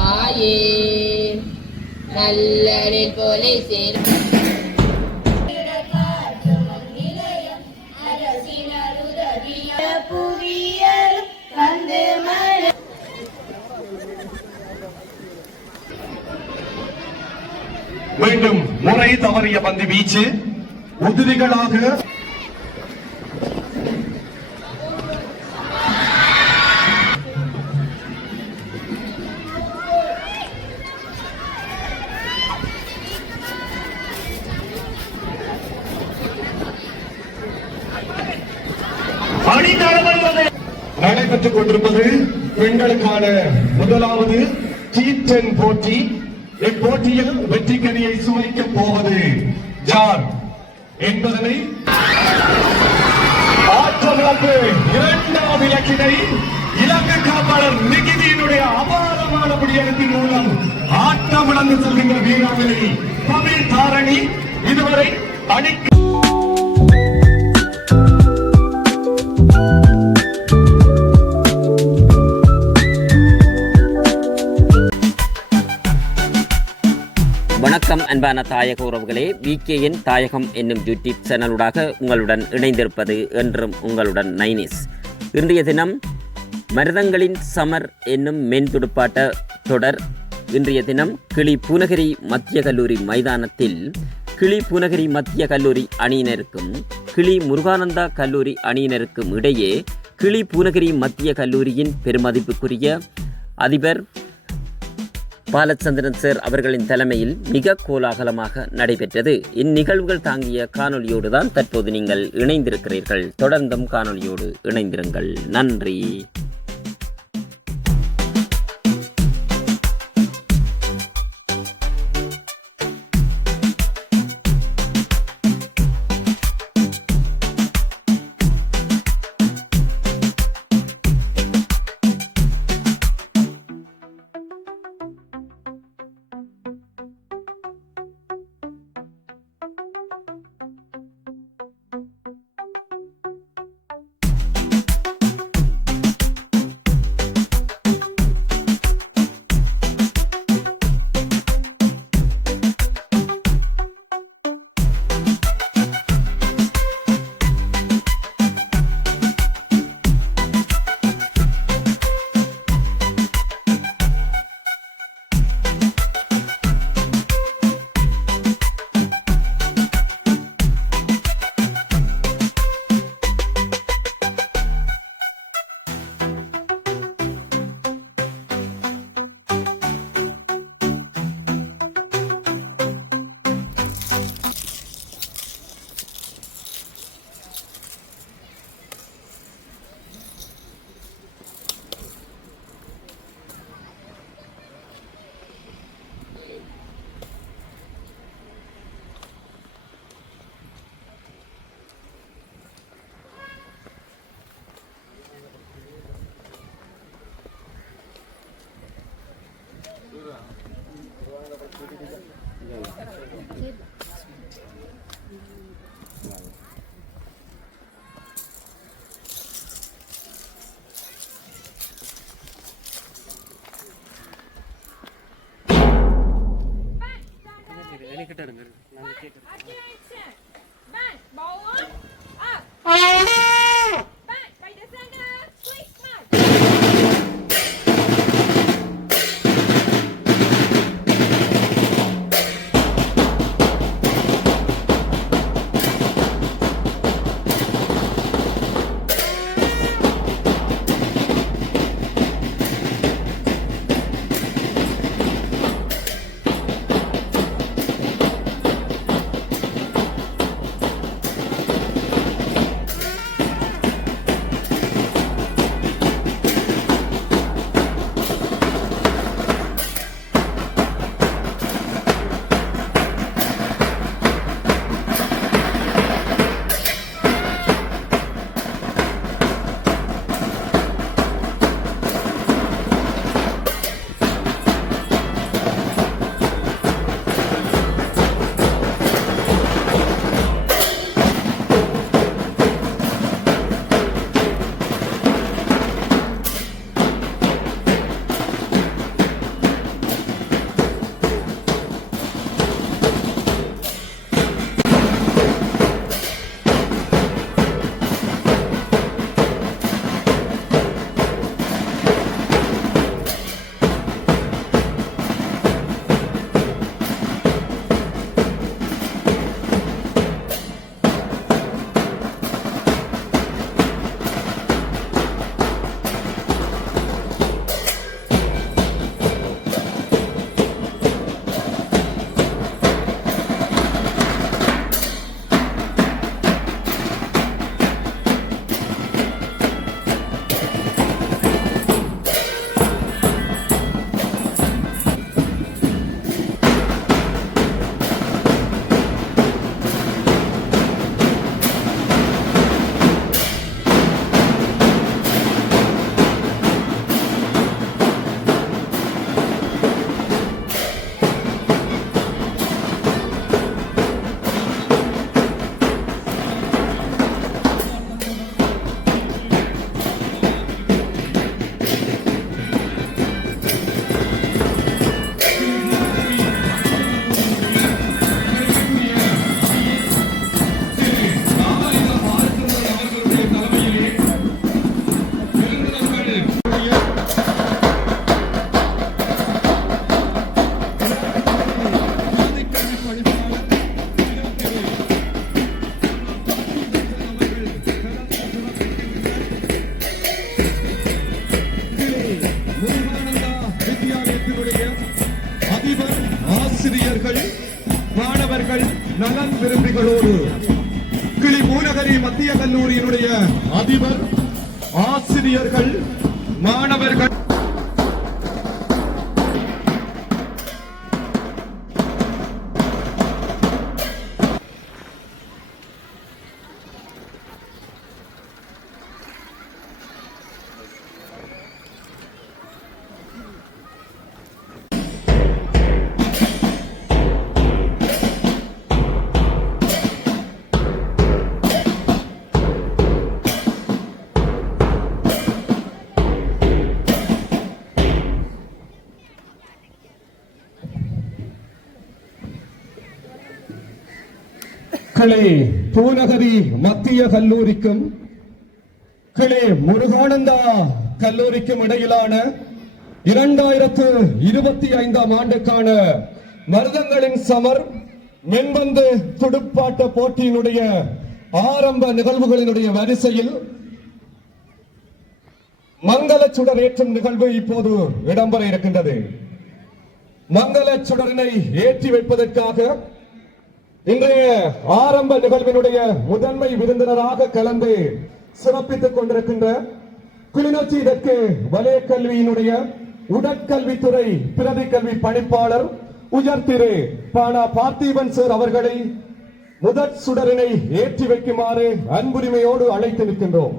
தாயே நல்லரில் போலை சேர் மீண்டும் முறை தவறிய பந்து வீச்சு உதிரிகளாக நடைபெற்றுக் கொண்டிருப்பது பெண்களுக்கான முதலாவது T10 போட்டி. இப்போட்டியில் வெற்றிக்கனியை சுவைக்கப் போவது யார் என்பதனை ஆற்றவிழப்பு இரண்டாவது இலக்கினை இலங்கை காப்பாளர் நிகிதியினுடைய அபாரமான முடியெடுப்பின் மூலம் ஆட்டமிழந்து செல்கின்ற வீராங்கனை தமிழ் தாரணி இதுவரை அணிக்கு வணக்கம் அன்பான தாயக உறவுகளே, விகேயின் தாயகம் என்னும் யூடியூப் சேனலுடாக உங்களுடன் இணைந்திருப்பது என்றும் உங்களுடன் நைனிஸ். இன்றைய தினம் மருதங்களின் சமர் என்னும் மென்துடுப்பாட்ட தொடர். இன்றைய தினம் கிளி பூநகரி மத்திய கல்லூரி மைதானத்தில் கிளி பூநகரி மத்திய கல்லூரி அணியினருக்கும் கிளி முருகானந்தா கல்லூரி அணியினருக்கும் இடையே கிளி பூநகரி மத்திய கல்லூரியின் பெருமதிப்புக்குரிய அதிபர் பாலச்சந்திரன் சார் அவர்களின் தலைமையில் மிக கோலாகலமாக நடைபெற்றது. இந்நிகழ்வுகள் தாங்கிய காணொலியோடு தான் தற்போது நீங்கள் இணைந்திருக்கிறீர்கள். தொடர்ந்தும் காணொலியோடு இணைந்திருங்கள். நன்றி. நிலையத்தினுடைய அதிபர், ஆசிரியர்கள், மாணவர்கள், நலன் விரும்பிகளோடு கிளி பூநகரி மத்திய கல்லூரியினுடைய அதிபர், ஆசிரியர்கள், மாணவர்கள் கிளை பூநகரி மத்திய கல்லூரிக்கும் கிளை முருகானந்தா கல்லூரிக்கும் இடையிலான 2025 ஆண்டுக்கான மருதங்களின் சமர் மென்பந்து துடுப்பாட்ட போட்டியினுடைய ஆரம்ப நிகழ்வுகளினுடைய வரிசையில் மங்கள சுடர் ஏற்றும் நிகழ்வு இப்போது இடம்பெற இருக்கின்றது. மங்கள சுடரினை ஏற்றி வைப்பதற்காக இன்றைய ஆரம்ப நிகழ்வினுடைய முதன்மை விருந்தினராக கலந்து சிறப்பித்துக் கொண்டிருக்கின்ற கிளிநொச்சி தெற்கு வலய கல்வியினுடைய உடற்கல்வித்துறை பிரதி கல்வி பணிப்பாளர் உயர் திரு பானா பார்த்திபன் சார் அவர்களை முதற் சுடரினை ஏற்றி வைக்குமாறு அன்புரிமையோடு அழைத்து நிற்கின்றோம்.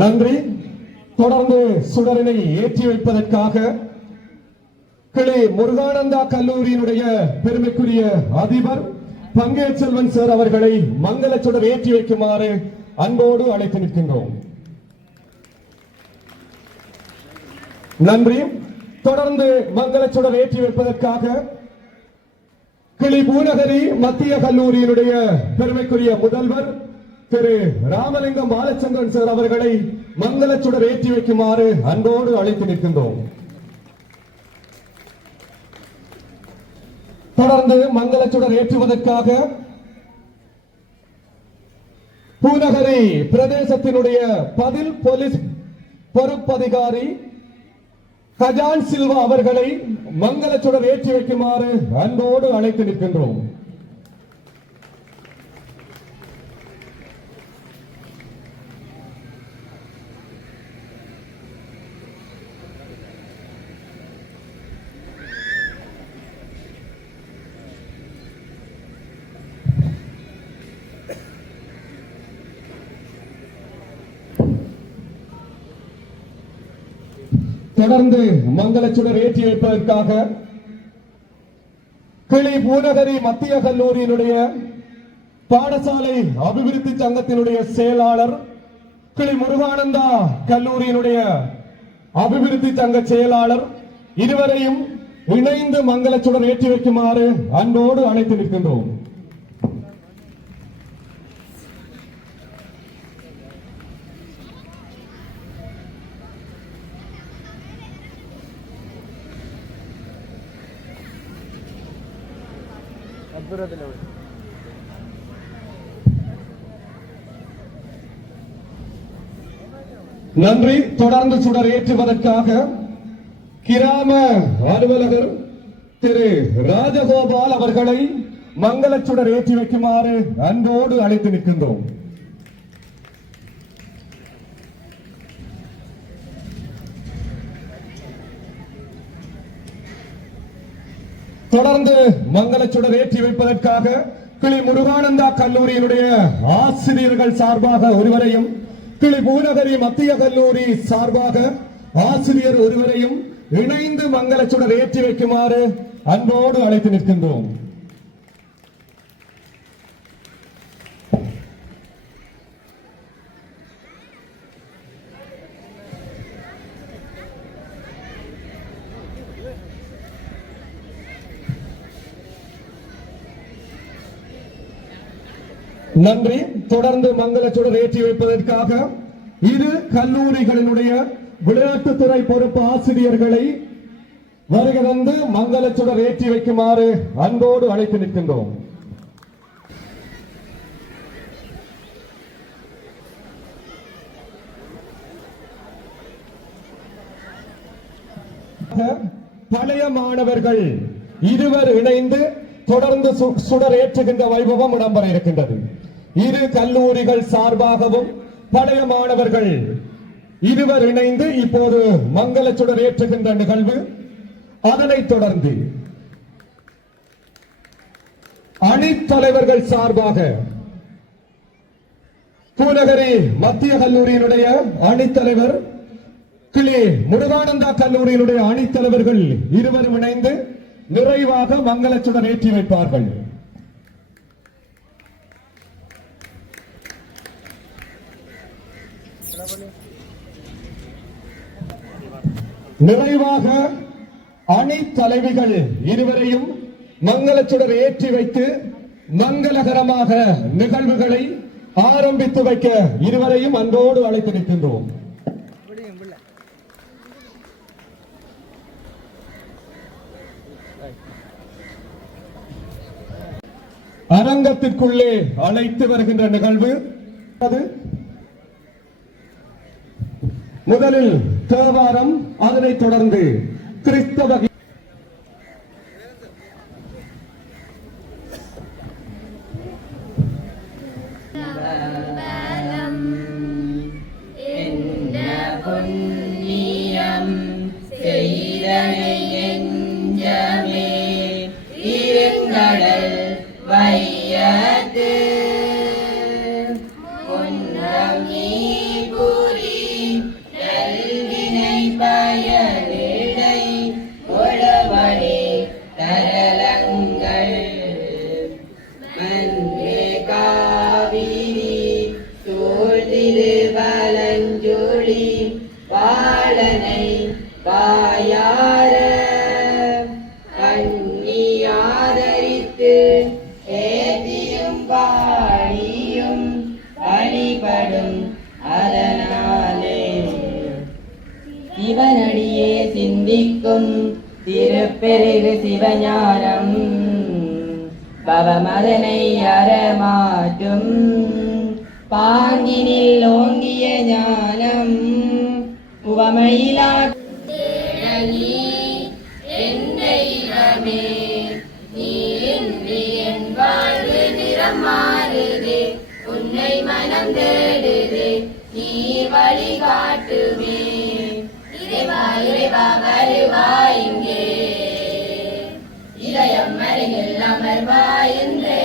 நன்றி. தொடர்ந்து சுடரினை ஏற்றி வைப்பதற்காக கிளை முருகானந்தா கல்லூரியினுடைய பெருமைக்குரிய அதிபர் பங்கேற்செல்வன் சார் அவர்களை மங்கள சுடர் ஏற்றி வைக்குமாறு அன்போடு அழைத்து நிற்கின்றோம். நன்றி. தொடர்ந்து மங்கள சுடர் ஏற்றி வைப்பதற்காக கிளை பூநகரி மத்திய கல்லூரியினுடைய பெருமைக்குரிய முதல்வர் திரு ராமலிங்கம் பாலச்சந்திரன் சார் அவர்களை மங்கள சுடர் ஏற்றி வைக்குமாறு அன்போடு அழைத்து நிற்கின்றோம். தொடர்ந்து மங்கள சுடர் ஏற்றுவதற்காக பூநகரி பிரதேசத்தினுடைய பதில் போலீஸ் பொறுப்பதிகாரி கஜான் சில்வா அவர்களை மங்கள சுடர் ஏற்றி வைக்குமாறு அன்போடு அழைத்து நிற்கின்றோம். தொடர்ந்து மங்கள சுடர் ஏற்றி வைப்பதற்காக கிளை பூநகரி மத்திய கல்லூரியினுடைய பாடசாலை அபிவிருத்தி சங்கத்தினுடைய செயலாளர், கிளை முருகானந்தா கல்லூரியினுடைய அபிவிருத்தி சங்க செயலாளர் இருவரையும் இணைந்து மங்கள சுடர் ஏற்றி வைக்குமாறு அன்போடு அழைத்து நிற்கின்றோம். நன்றி. தொடர்ந்து சுடர் ஏற்றுவதற்காக கிராம அலுவலகர் திரு ராஜகோபால் அவர்களை மங்கள சுடர் ஏற்றி வைக்குமாறு அன்போடு அழைத்து நிற்கின்றோம். தொடர்ந்து மங்கள சுடர் ஏற்றி வைப்பதற்காக கிளை முருகானந்தா கல்லூரியினுடைய ஆசிரியர்கள் சார்பாக ஒருவரையும், கிளை பூநகரி மத்திய கல்லூரி சார்பாக ஆசிரியர் ஒருவரையும் இணைந்து மங்கள சுடர் ஏற்றி வைக்குமாறு அன்போடு அழைத்து நிற்கின்றோம். நன்றி. தொடர்ந்து மங்கள சுடர் ஏற்றி வைப்பதற்காக இரு கல்லூரிகளினுடைய விளையாட்டுத்துறை பொறுப்பு ஆசிரியர்களை வருகை தந்து மங்கள சுடர் ஏற்றி வைக்குமாறு அன்போடு அழைத்து நிற்கின்றோம். பழைய மாணவர்கள் இருவர் இணைந்து தொடர்ந்து சுடர் ஏற்றுகின்ற வைபவம் இடம்பெற இருக்கின்றது. இரு கல்லூரிகள் சார்பாகவும் பழைய மாணவர்கள் இருவர் இணைந்து இப்போது மங்கள சுடர் ஏற்றுகின்ற நிகழ்வு. அதனைத் தொடர்ந்து அணித்தலைவர்கள் சார்பாக பூநகரி மத்திய கல்லூரியினுடைய அணித்தலைவர், கிளி முருகானந்தா கல்லூரியினுடைய அணித்தலைவர்கள் இருவரும் இணைந்து நிறைவாக மங்கள சுடர் ஏற்றி வைப்பார்கள். நிறைவாக அணி தலைவிகள் இருவரையும் மங்கள சுடர் ஏற்றி வைத்து மங்களகரமாக நிகழ்வுகளை ஆரம்பித்து வைக்க இருவரையும் அன்போடு அழைத்து நிற்கின்றோம். அரங்கத்திற்குள்ளே அழைத்து வருகின்ற நிகழ்வு. முதலில் தேவாரம், அதனைத் தொடர்ந்து கிறிஸ்தவ சிவனடியே சிந்திக்கும் திருப்பெருகு சிவஞானம் பவமதனை அறமாற்றும் பாங்கினில் ஓங்கிய ஞானம் உவமையிலா உன்னை மனம் தேடுது நீ வழிகாட்டுவே இறைவா இறைவா வருவாய் இங்கே இதயம் அருகில் அமர்வாய் என்றே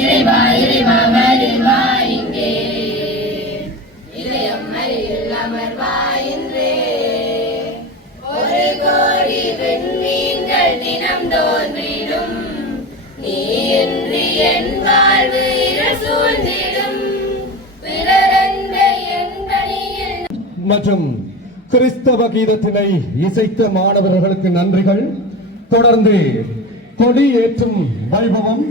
இறைவா இறைவா வருவாய் இங்கே இதயம் அருகில் அமர்வாய் என்றே ஒரு கோடி விண்மீன்கள் தினம் தோன்றிடும் நீ என்று என் வாழ்வு இருள் சூழ்ந்திடும் பிறரன்பை என் பணியில் மற்றும் கிறிஸ்தவ கீதத்தினை இசைத்த மாணவர்களுக்கு நன்றிகள். தொடர்ந்து கொடி ஏற்றும் வைபவம்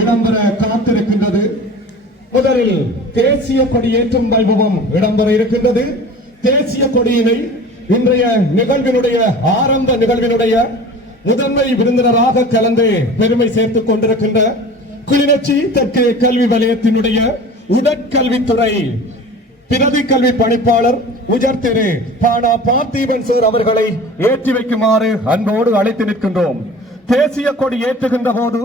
இடம்பெற காத்திருக்கின்றது. முதலில் தேசிய கொடி ஏற்றும் வைபவம் இடம்பெற இருக்கின்றது. தேசிய கொடியினை இன்றைய நிகழ்வினுடைய ஆரம்ப நிகழ்வினுடைய முதன்மை விருந்தினராக கலந்து பெருமை சேர்த்துக் கொண்டிருக்கின்ற கிளிநொச்சி தெற்கு கல்வி வலயத்தினுடைய உடற்கல்வித்துறை பிரதி கல்வி பணிப்பாளர் உஜர் திரு பானா பார்த்தீபன் சார் அவர்களை ஏற்றி வைக்குமாறு அன்போடு அழைத்து நிற்கின்றோம். தேசிய கொடி ஏற்றுகின்ற போது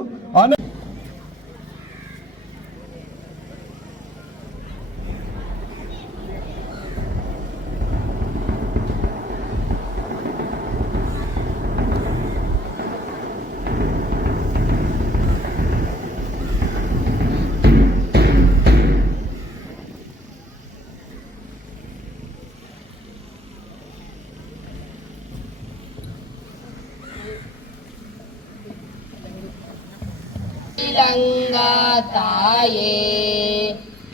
ஸ்ரீலங்கா தாயே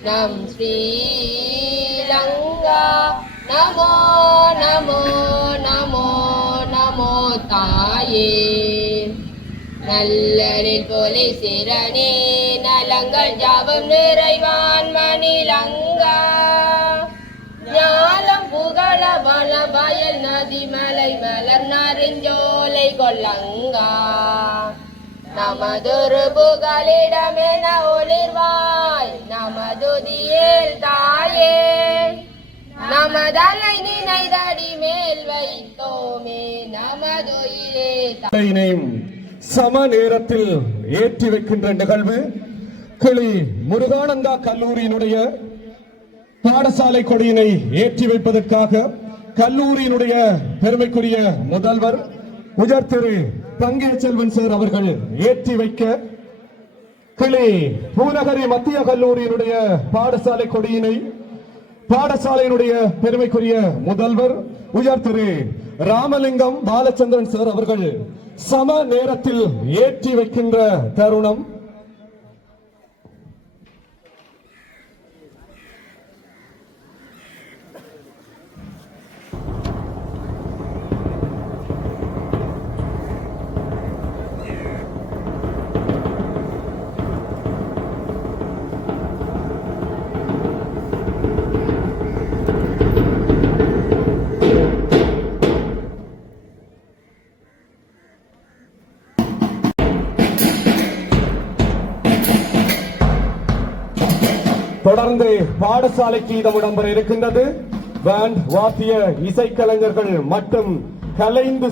நம் ஸ்ரீலங்கா நமோ நமோ நமோ நமோ தாயே நல்லனில் போலே சிறனே நலங்கள் ஜாபம் நிறைவான் மணிலங்கா ஞாலம் புகழ வள வயல் நதி மலை மலர் நறுஞ்சோலை கொல்லங்கா நமதொரு புகலிடமென ஒளிர்வாய் நமதுதியேல் தாயே நமதலை நினைதடி மேல் வைத்தோமே நமதுயிரே இணையும் சம நேரத்தில் ஏற்றி வைக்கின்ற நிகழ்வு கிளி முருகானந்தா கல்லூரியினுடைய பாடசாலை கொடியினை ஏற்றி வைப்பதற்காக கல்லூரியினுடைய பெருமைக்குரிய முதல்வர் உயர் திரு தங்கேசெல்வன் சார் அவர்கள் ஏற்றி வைக்க கிளி பூநகரி மத்திய கல்லூரியினுடைய பாடசாலை கொடியினை பாடசாலையினுடைய பெருமைக்குரிய முதல்வர் உயர் திரு ராமலிங்கம் பாலச்சந்திரன் சார் அவர்கள் சம நேரத்தில் ஏற்றி வைக்கின்ற தருணம். தொடர்ந்து பாடசாலை கீதம் இடம்பெற இருக்கின்றது. பேண்ட் வாத்திய இசைக்கலைஞர்கள் மற்றும் கலைந்து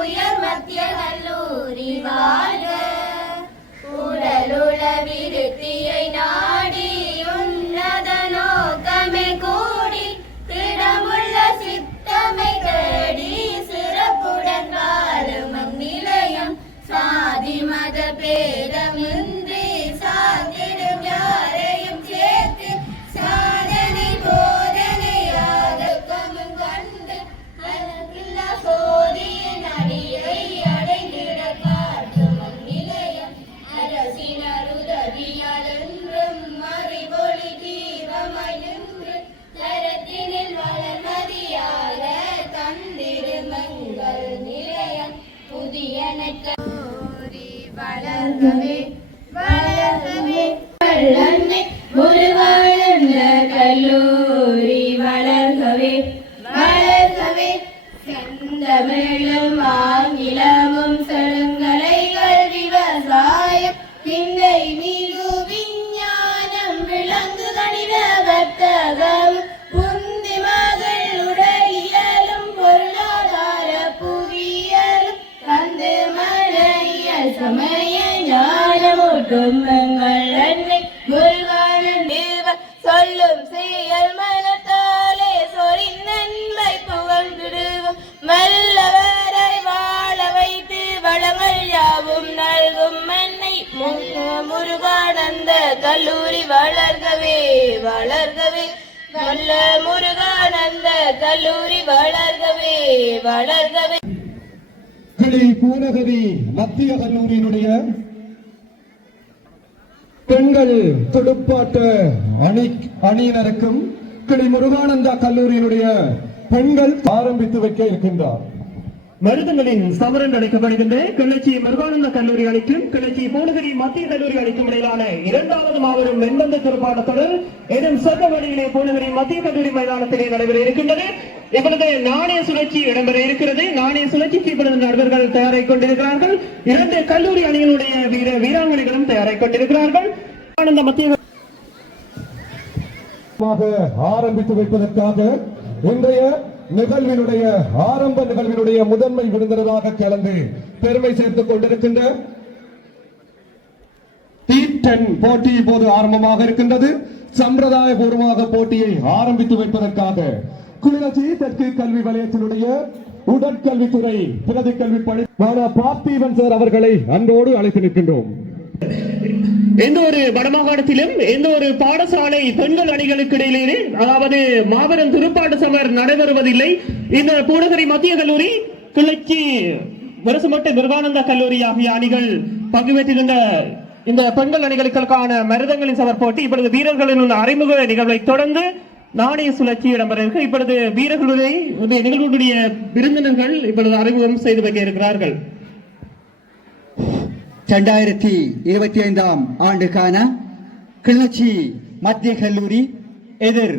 உயர் மத்திய கல்லூரி வாழ்க உடலுள விருத்தியை நாடி உன்னத நோக்கமே கூடி திடமுள்ள சித்தமை தேடி சிறப்புடன் வாழும் நிலையம் சாதி மத பேதமின்றி சாதிடும் யாரையும் சேர்த்து சாதனை போதனையாக கண்டு அதற்குள்ள சோதியின் அடியை அடைந்திட காட்டும் நிலையம் அரசினர் உதவியால் என்றும் அறிவொளி தீபமாய் நின்று தரத்தினில் வளர்மதியாக தந்திருமங்கள் நிலையம் புதிய நெற்றோரி வளர்கவே வளர்கவே வளர்மை உருவாழ்ந்த கல்லூரி வளர்கவே வளர்கவே செந்தமிழும் ஆங்கிலமும் செழுங்கலைகள் விவசாயம் பிள்ளை மிகு விஞ்ஞானம் விளங்கு கணித வர்த்தகம் புந்தி மகள் உடலியலும் பொருளாதார புவியலும் தந்து மனையல் சமய ஞானமூட்டும் எங்கள் அன்னை முருகானன் தேவ சொல்லும் செயல் மனத்தாலே சொறி நன்மை புகழ்ந்திடுவோம் வல்லவரை வாழ வைத்து வளங்கள் யாவும் நல்கும் மன்னை முருகானந்த கல்லூரி வளர்கவே வளர்கவே வல்ல முருகானந்த கல்லூரி வளர்கவே வளர்கவே. கிளி பூநகரி மத்திய கல்லூரியினுடைய பெண்கள் துடுப்பாட்ட அணியினருக்கும் கிளி முருகானந்தா கல்லூரியினுடைய பெண்கள் ஆரம்பித்து வைக்க இருக்கின்றார். மருதங்களின் சமரன் அழைக்கப்படுகின்ற கிளர்ச்சி முருகானந்த கல்லூரி அணிக்கும் கிளர்ச்சி பூநகரி மத்திய கல்லூரி அணிக்கும் இடையிலான இரண்டாவது மாபெரும் வெண்பந்து துடுப்பாட்ட தொடர் எனும் சொந்த வழியிலே பூநகரி மத்திய கல்லூரி மைதானத்திலே நடைபெற இருக்கின்றது. இப்பொழுது நாணய சுழற்சி இடம்பெற இருக்கிறது. நாணய சுழற்சிக்கு இப்பொழுது நண்பர்கள் தயாராகிக் கொண்டிருக்கிறார்கள். இரண்டு கல்லூரி அணிகளுடைய வீராங்கனைகளும் தயாராகிக் கொண்டிருக்கிறார்கள். ஆனந்த மத்திய ஆரம்பித்து வைப்பதற்காக இன்றைய நிகழ்வினுடைய ஆரம்ப நிகழ்வினுடைய முதன்மை விருந்தினராக கலந்து பெருமை சேர்த்துக் கொண்டிருக்கின்ற T10 போட்டி இப்போது ஆரம்பமாக இருக்கின்றது. சம்பிரதாய பூர்வமாக போட்டியை ஆரம்பித்து வைப்பதற்காக கிளிநொச்சி தெற்கு கல்வி வலயத்தினுடைய உடற்கல்வித்துறை பிரதி கல்வி பணி பார்த்தீவன் சார் அவர்களை அன்போடு அழைத்து நிற்கின்றோம். எந்த ஒரு வடமாகாணத்திலும் எந்த ஒரு பாடசாலை பெண்கள் அணிகளுக்கு இடையிலே அதாவது மாபெரும் துடுப்பாட்ட சமர் நடைபெறுவதில்லை. இந்த பூநகரி மத்திய கல்லூரி கிளர்ச்சி வருஷமட்ட முருகானந்தா கல்லூரி ஆகிய அணிகள் பங்கு பெற்றிருந்த இந்த பெண்கள் அணிகளுக்கான மருதங்களின் சமர் போட்டி இப்பொழுது வீரர்களின் அறிமுக நிகழ்வை தொடர்ந்து நாணய சுழற்சி இடம்பெற இருக்கு. இப்பொழுது வீரர்களுடைய நிகழ்வுடைய விருந்தினர்கள் இப்பொழுது அறிமுகம் செய்து வைக்க இருக்கிறார்கள். 2025 ஆண்டுக்கான கிளிநொச்சி மத்திய கல்லூரி எதிர்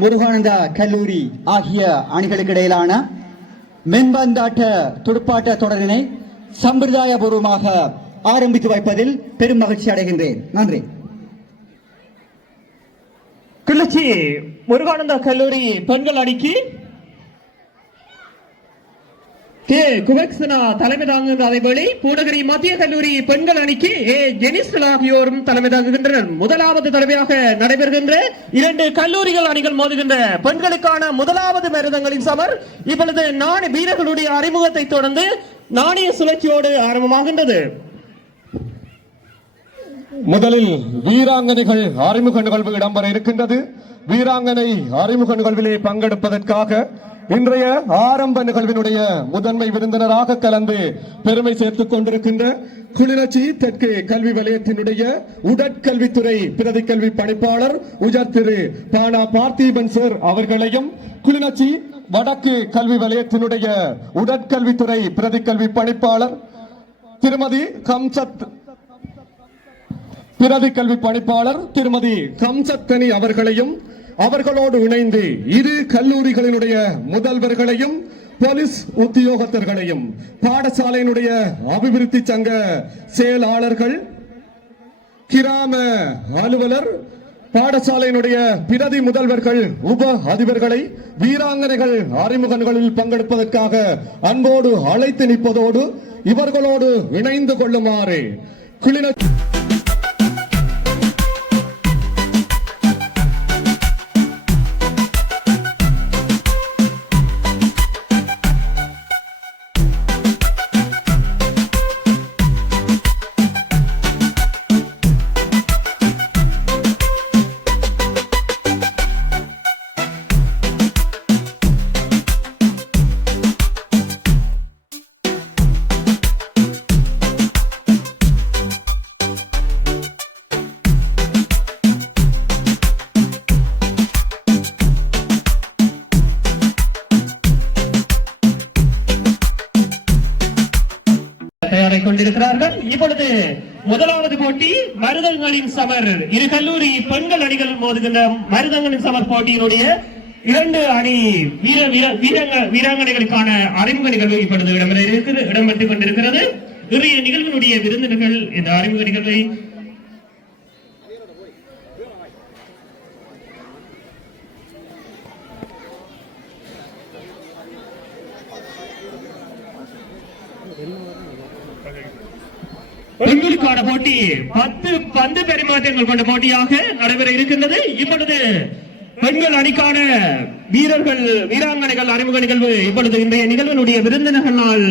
முருகானந்தா கல்லூரி ஆகிய அணிகளுக்கு இடையிலான மென்பந்தாட்ட துடுப்பாட்ட தொடரினை சம்பிரதாயபூர்வமாக ஆரம்பித்து வைப்பதில் பெரும் மகிழ்ச்சி அடைகின்றேன். நன்றி. கிளிநொச்சி முருகானந்தா கல்லூரி பெண்கள் அணிக்கு கே குவெக்சனா தலைமை தாங்குகின்ற அதேவேளை பூநகரி மத்திய கல்லூரி பெண்கள் அணிக்கு ஏ ஜெனிஸ்டல் ஆகியோரும் தலைமை தாங்குகின்றனர். முதலாவது தடவையாக நடைபெறுகின்ற 2 கல்லூரிகள் அணிகள் மோதுகின்ற பெண்களுக்கான முதலாவது மருதங்களின் சமர் இப்பொழுது வீரர்களுடைய அறிமுகத்தை தொடர்ந்து நாணய சுழற்சியோடு ஆரம்பமாகின்றது. முதலில் வீராங்கனைகள் அறிமுக நிகழ்வு இடம்பெற இருக்கின்றது. வீராங்கனை அறிமுக நிகழ்விலே பங்கெடுப்பதற்காக இன்றைய ஆரம்ப நிகழ்வினுடைய முதன்மை விருந்தினராக கலந்து பெருமை சேர்த்துக் கொண்டிருக்கின்ற கிளிநொச்சி தெற்கு கல்வி வலயத்தினுடைய உடற்கல்வித்துறை பிரதி கல்வி பணிப்பாளர் உஜர் திரு பானா பார்த்திபன் சார் அவர்களையும், கிளிநொச்சி வடக்கு கல்வி வலயத்தினுடைய உடற்கல்வித்துறை பிரதி கல்வி பணிப்பாளர் திருமதி கம்சத் பிரதி கல்வி பணிப்பாளர் திருமதி கம்சத்தனி அவர்களையும், அவர்களோடு இணைந்து 2 கல்லூரிகளினுடைய முதல்வர்களையும், போலீஸ் உத்தியோகத்தர்களையும், பாடசாலையினுடைய அபிவிருத்தி சங்க செயலாளர்கள், கிராம அலுவலர், பாடசாலையினுடைய பிரதி முதல்வர்கள், உப அதிபர்களை வீராங்கனைகள் அறிமுக நிகழ்வில் பங்கெடுப்பதற்காக அன்போடு அழைத்து நிற்பதோடு இவர்களோடு இணைந்து கொள்ளுமாறு கிளிநொச்சி தயாராகிக் கொண்டிருக்கிறார்கள். இப்பொழுது முதலாவது போட்டி மருதங்களின் சமர். 2 கல்லூரி பெண்கள் அணிகள் மோதுகின்ற மருதங்களின் சமர் போட்டியினுடைய 2 அணி வீராங்கனைகளுக்கான அறிமுக நிகழ்வு இப்பொழுது இடம்பெற்றுக் கொண்டிருக்கிறது. இன்றைய நிகழ்வினுடைய விருந்தினர்கள் இந்த அறிமுக நிகழ்வை பெண்களுக்கான போட்டி 10 பந்து பரிமாற்றங்கள் கொண்ட போட்டியாக நடைபெற இருக்கின்றது. இப்பொழுது பெண்கள் அணிக்கான வீராங்கனைகள் அறிமுக நிகழ்வு இப்பொழுது இன்றைய நிகழ்வினுடைய விருந்தினர்களால்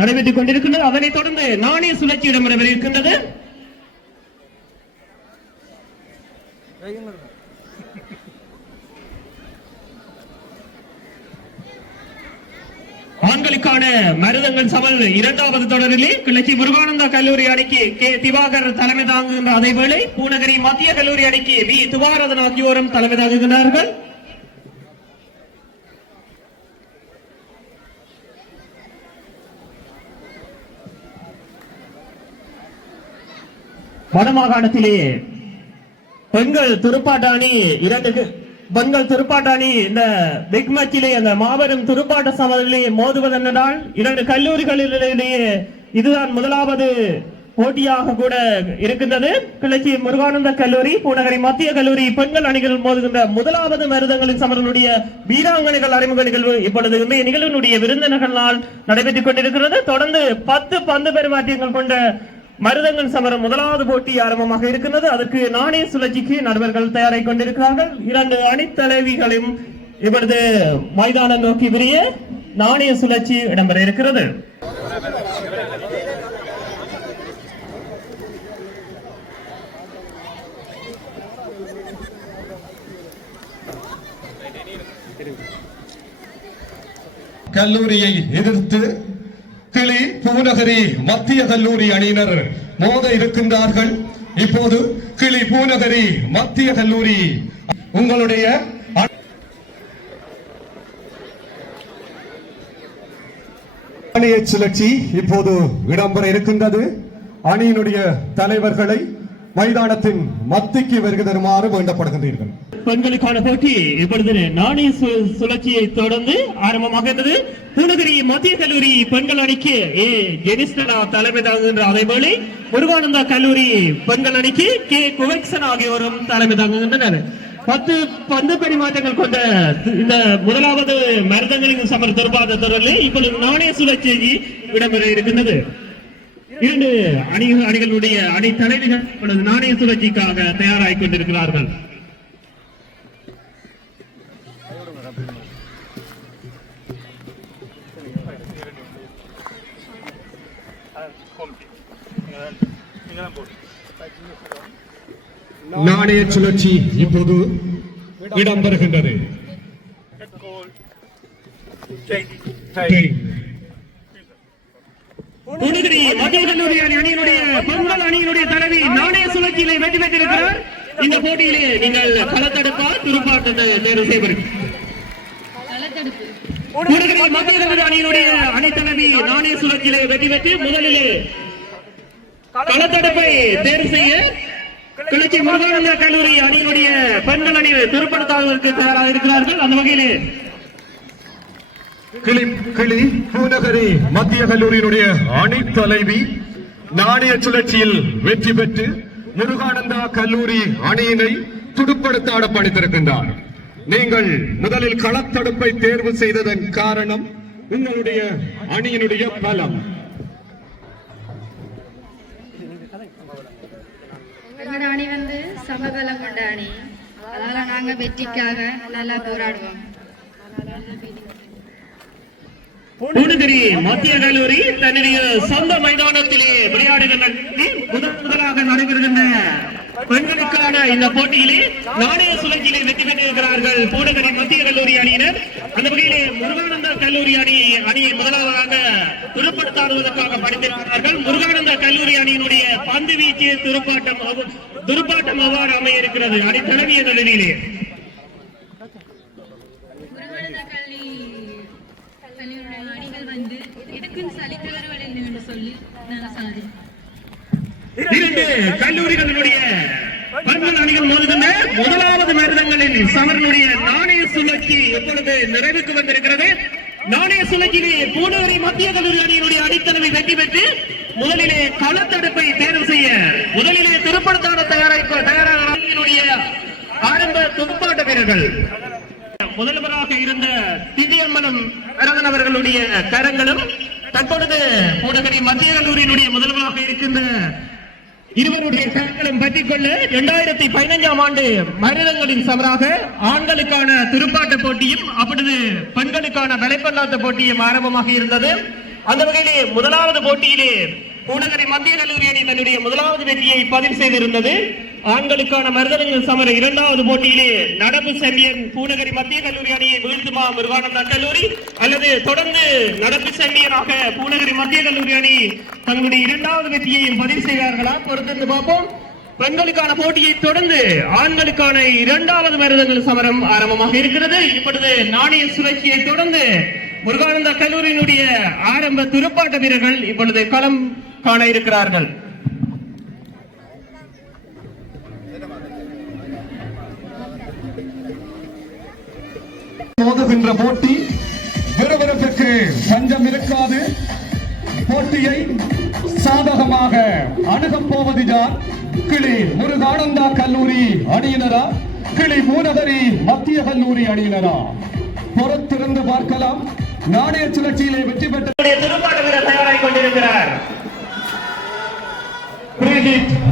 நடைபெற்றுக் கொண்டிருக்கின்றது. அதனைத் தொடர்ந்து நாணய சுழற்சி இடம்பெற இருக்கின்றது. ஆண்களுக்கான மருதங்கள் சமல் 2வது தொடரிலே கிளர்ச்சி முருகானந்தா கல்லூரி அணிக்கு கே திவாகர் தலைமை தாங்குகின்ற அதேவேளை பூநகரி மத்திய கல்லூரி அணிக்கு வி துவாரதன் ஆகியோரும் தலைமை தாங்குகிறார்கள். வடமாகாணத்திலே பெண்கள் துடுப்பாட்ட அணி பெண்கள் துடுப்பாட்ட அணி இந்த பிக் மேட்சிலே அந்த மாபெரும் துடுப்பாட்ட சமரிலே மோதுவதென்றால் 2 கல்லூரிகளிடையே இதுதான் முதலாவது போட்டியாக கூட இருக்கின்றது. கிளர்ச்சி முருகானந்த கல்லூரி பூநகரி மத்திய கல்லூரி பெண்கள் அணிகள் மோதுகின்ற முதலாவது மருதங்களின் சமரனுடைய வீராங்கனைகள் அறிமுக நிகழ்வு இப்பொழுது இன்றைய நிகழ்வினுடைய விருந்தினர்களால் நடைபெற்றுக் கொண்டிருக்கிறது. தொடர்ந்து 10 பந்து பரிமாற்றங்கள் கொண்ட மருதங்கள் சமரம் முதலாவது போட்டி ஆரம்பமாக இருக்கின்றது. அதற்கு நாணய சுழற்சிக்கு நடுவர்கள் தயாராகிக் கொண்டிருக்கிறார்கள். 2 அணித்தலைவிகளும் இப்பொழுது மைதானம் நோக்கி விரிய நாணய சுழற்சி இடம்பெற இருக்கிறது. கல்லூரியை எதிர்த்து கிளி பூநகரி மத்திய கல்லூரி அணியினர் மோத இருக்கின்றார்கள். இப்போது கிளி பூநகரி மத்திய கல்லூரி உங்களுடைய நாணய சுழற்சி இப்போது இடம்பெற இருக்கின்றது. அணியினுடைய தலைவர்களை மைதானத்தின் மத்திக்கு வருகை தருமாறு வேண்டப்படுகின்றீர்கள். பெண்களுக்கான போட்டி இப்பொழுது நாணய சுழற்சியை தொடர்ந்து ஆரம்பமாகின்றது. பூநகரி மத்திய கல்லூரி பெண்கள் அணிக்கு ஜெனிஸ்டனா தலைமை தாங்குகின்ற அதேவேளை முருகானந்தா கல்லூரி பெண்கள் அணிக்கு கே குவெக்சன் ஆகியோரும் தலைமை தாங்குகின்றனர். 10 பந்து பரிமாற்றங்கள் கொண்ட இந்த முதலாவது மருதங்களின் சமர் துடுப்பாட்ட தொடரில் இப்பொழுது நாணய சுழற்சி இடம்பெற இருக்கின்றது. 2 அணிகளுடைய அணி தலைவர்கள் இப்பொழுது நாணய சுழற்சிக்காக தயாராகிக் கொண்டிருக்கிறார்கள். நாணய சுழற்சி இப்போது இடம்பெறுகின்றது. பூநகரி மத்திய கல்லூரி அணியினுடைய பெண்கள் அணியினுடைய தலைவி நாணய சுழற்சியிலே வெற்றி பெற்றிருக்கிறார். இந்த போட்டியிலே நீங்கள் களத்தடுப்பா துடுப்பாட்டத்தை தேர்வு செய்வீர்கள். பூநகரி மத்திய கல்லூரி அணியினுடைய அணி தலைவி நாணய சுழற்சியிலே வெற்றி பெற்று முதலிலே களத்தடுப்பை தேர்வு செய்ய கிளர்ச்சி முருகானந்தா கல்லூரி அணியினுடைய பெண்கள் அணி துடுப்படுத்துவதற்கு தயாராக இருக்கிறார்கள். அந்த வகையிலே கிளி பூநகரி மத்திய கல்லூரியினுடைய அணி தலைவி நாணய சுழற்சியில் வெற்றி பெற்று முருகானந்தா கல்லூரி அணியினை துடுப்படுத்த பணித்திருக்கின்றார். நீங்கள் முதலில் களத்தடுப்பை தேர்வு செய்ததன் காரணம் உங்களுடைய அணியினுடைய பலம். எங்களோட அணி சமபலம் கொண்ட அணி, அதனால நாங்க வெற்றிக்காக நல்லா போராடுவோம். பூநகரி மத்திய கல்லூரி தன்னுடைய சொந்த மைதானத்திலே விளையாடுகின்ற முதலாக நடைபெறுகின்ற பெண்களுக்கான இந்த போட்டியிலே நாணய சுழற்சியிலே வெற்றி பெற்றிருக்கிறார்கள் பூநகரி மத்திய கல்லூரி அணியினர். அந்த வகையிலே முருகானந்தா கல்லூரி அணியை முதலாவதாக துடுப்படுத்தாடுவதற்காக படித்திருக்கிறார்கள். முருகானந்தா கல்லூரி அணியினுடைய பந்து வீச்சு துடுப்பாட்டம் அவ்வாறு அமைய இருக்கிறது அணி தலைமை என்ற நிலையிலே. இரண்டு கல்லூரிகளுடைய பெண்கள் அணிகள் மோதுகின்ற முதலாவது மருதங்களின் சமரனுடைய நாணய சுழற்சி எப்பொழுது நிறைவுக்கு வந்திருக்கிறது. நாணய சுழற்சியிலே பூநகரி மத்திய கல்லூரி அணியினுடைய அணித்தலைமை வெற்றி பெற்று முதலிலே களத்தடுப்பை தேர்வு செய்ய முதலிலே துடுப்படுத்தாட தயாராக ஆரம்ப துடுப்பாட்ட வீரர்கள் முதல்வராக இருந்த திவ்யம்மனம் வரதன் அவர்களுடைய கரங்களும் தற்பொழுது பூநகரி மத்திய கல்லூரியினுடைய முதல்வராக இருக்கின்ற இருவருடைய கரங்களும் பற்றிக் கொள்ள 2015ஆம் ஆண்டு மருதங்களின் சமராக ஆண்களுக்கான துடுப்பாட்ட போட்டியும் அப்பொழுது பெண்களுக்கான வலைப்பந்தாட்ட போட்டியும் ஆரம்பமாக இருந்தது. அந்த வகையிலே முதலாவது போட்டியிலே பூநகரி மத்திய கல்லூரி அணி தன்னுடைய முதலாவது வெற்றியை பதிவு செய்திருந்தது. ஆண்களுக்கான மருதங்கள் சமர இரண்டாவது போட்டியிலே நடப்பு சாம்பியன் பூநகரி மத்திய கல்லூரி அணியை வீழ்த்துமா முருகானந்தா கல்லூரி, அல்லது தொடர்ந்து நடப்பு சாம்பியனாக பூநகரி மத்திய கல்லூரி அணி தங்களுடைய இரண்டாவது வெற்றியையும் பதிவு செய்வார்களா பொறுத்திருந்து பார்ப்போம். பெண்களுக்கான போட்டியை தொடர்ந்து ஆண்களுக்கான இரண்டாவது மருதங்கள் சமரம் ஆரம்பமாக இருக்கிறது. இப்பொழுது நாணய சுழற்சியை தொடர்ந்து முருகானந்தா கல்லூரியினுடைய ஆரம்ப துடுப்பாட்ட வீரர்கள் இப்பொழுது களம் காண இருக்கிறார்கள். மோதுகின்ற போட்டி விறுவிறுப்புக்கு பஞ்சம் இருக்காது. போட்டியை சாதகமாக அணுகப் போவது யார்? கிளி முருகானந்தா கல்லூரி அணியினரா, கிளி பூநகரி மத்திய கல்லூரி அணியினரா? பொறுத்திருந்து பார்க்கலாம். நாணய சுழற்சியிலே வெற்றி பெற்ற துடுப்பாட்ட வீரர் தயாராகிக் கொண்டிருக்கிறார்.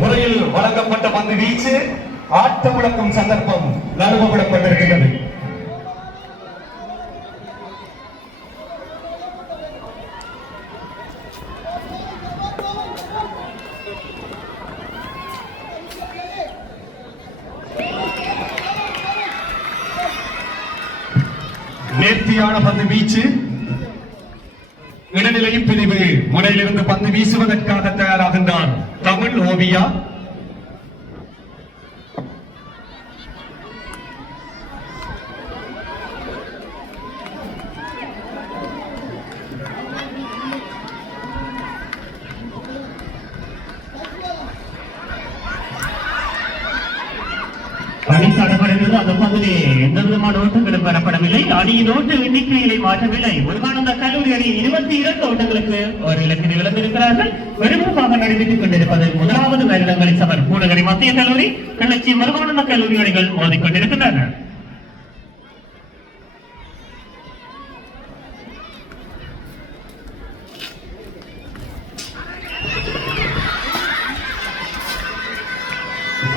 முறையில் வழங்கப்பட்ட பந்து வீச்சு ஆட்டம் விளக்கும் சந்தர்ப்பம் நழுவப்பட்டிருக்கிறது. நேர்த்தியான பந்து வீச்சு. இடைநிலை பிரிவு முனையிலிருந்து பந்து வீசுவதற்காக தயாராகின்றார் தமிழ் ஓவியா. வருகிறது. அந்த பகுதி எந்த விதமான ஓட்டங்களும் பெறப்படவில்லை. அணியின் ஓட்டு எண்ணிக்கையிலே மாற்றவில்லை. முருகானந்த கல்லூரி அணி 22 ஓட்டங்களுக்கு ஒரு இலக்கினை இழந்திருக்கிறார்கள். விருப்பமாக நடைபெற்றுக் கொண்டிருப்பது முதலாவது வருடங்களின் சமர். பூநகரி மத்திய கல்லூரி, கிளர்ச்சி முருகானந்த கல்லூரி அணிகள் மோதிக்கொண்டிருக்கின்றன.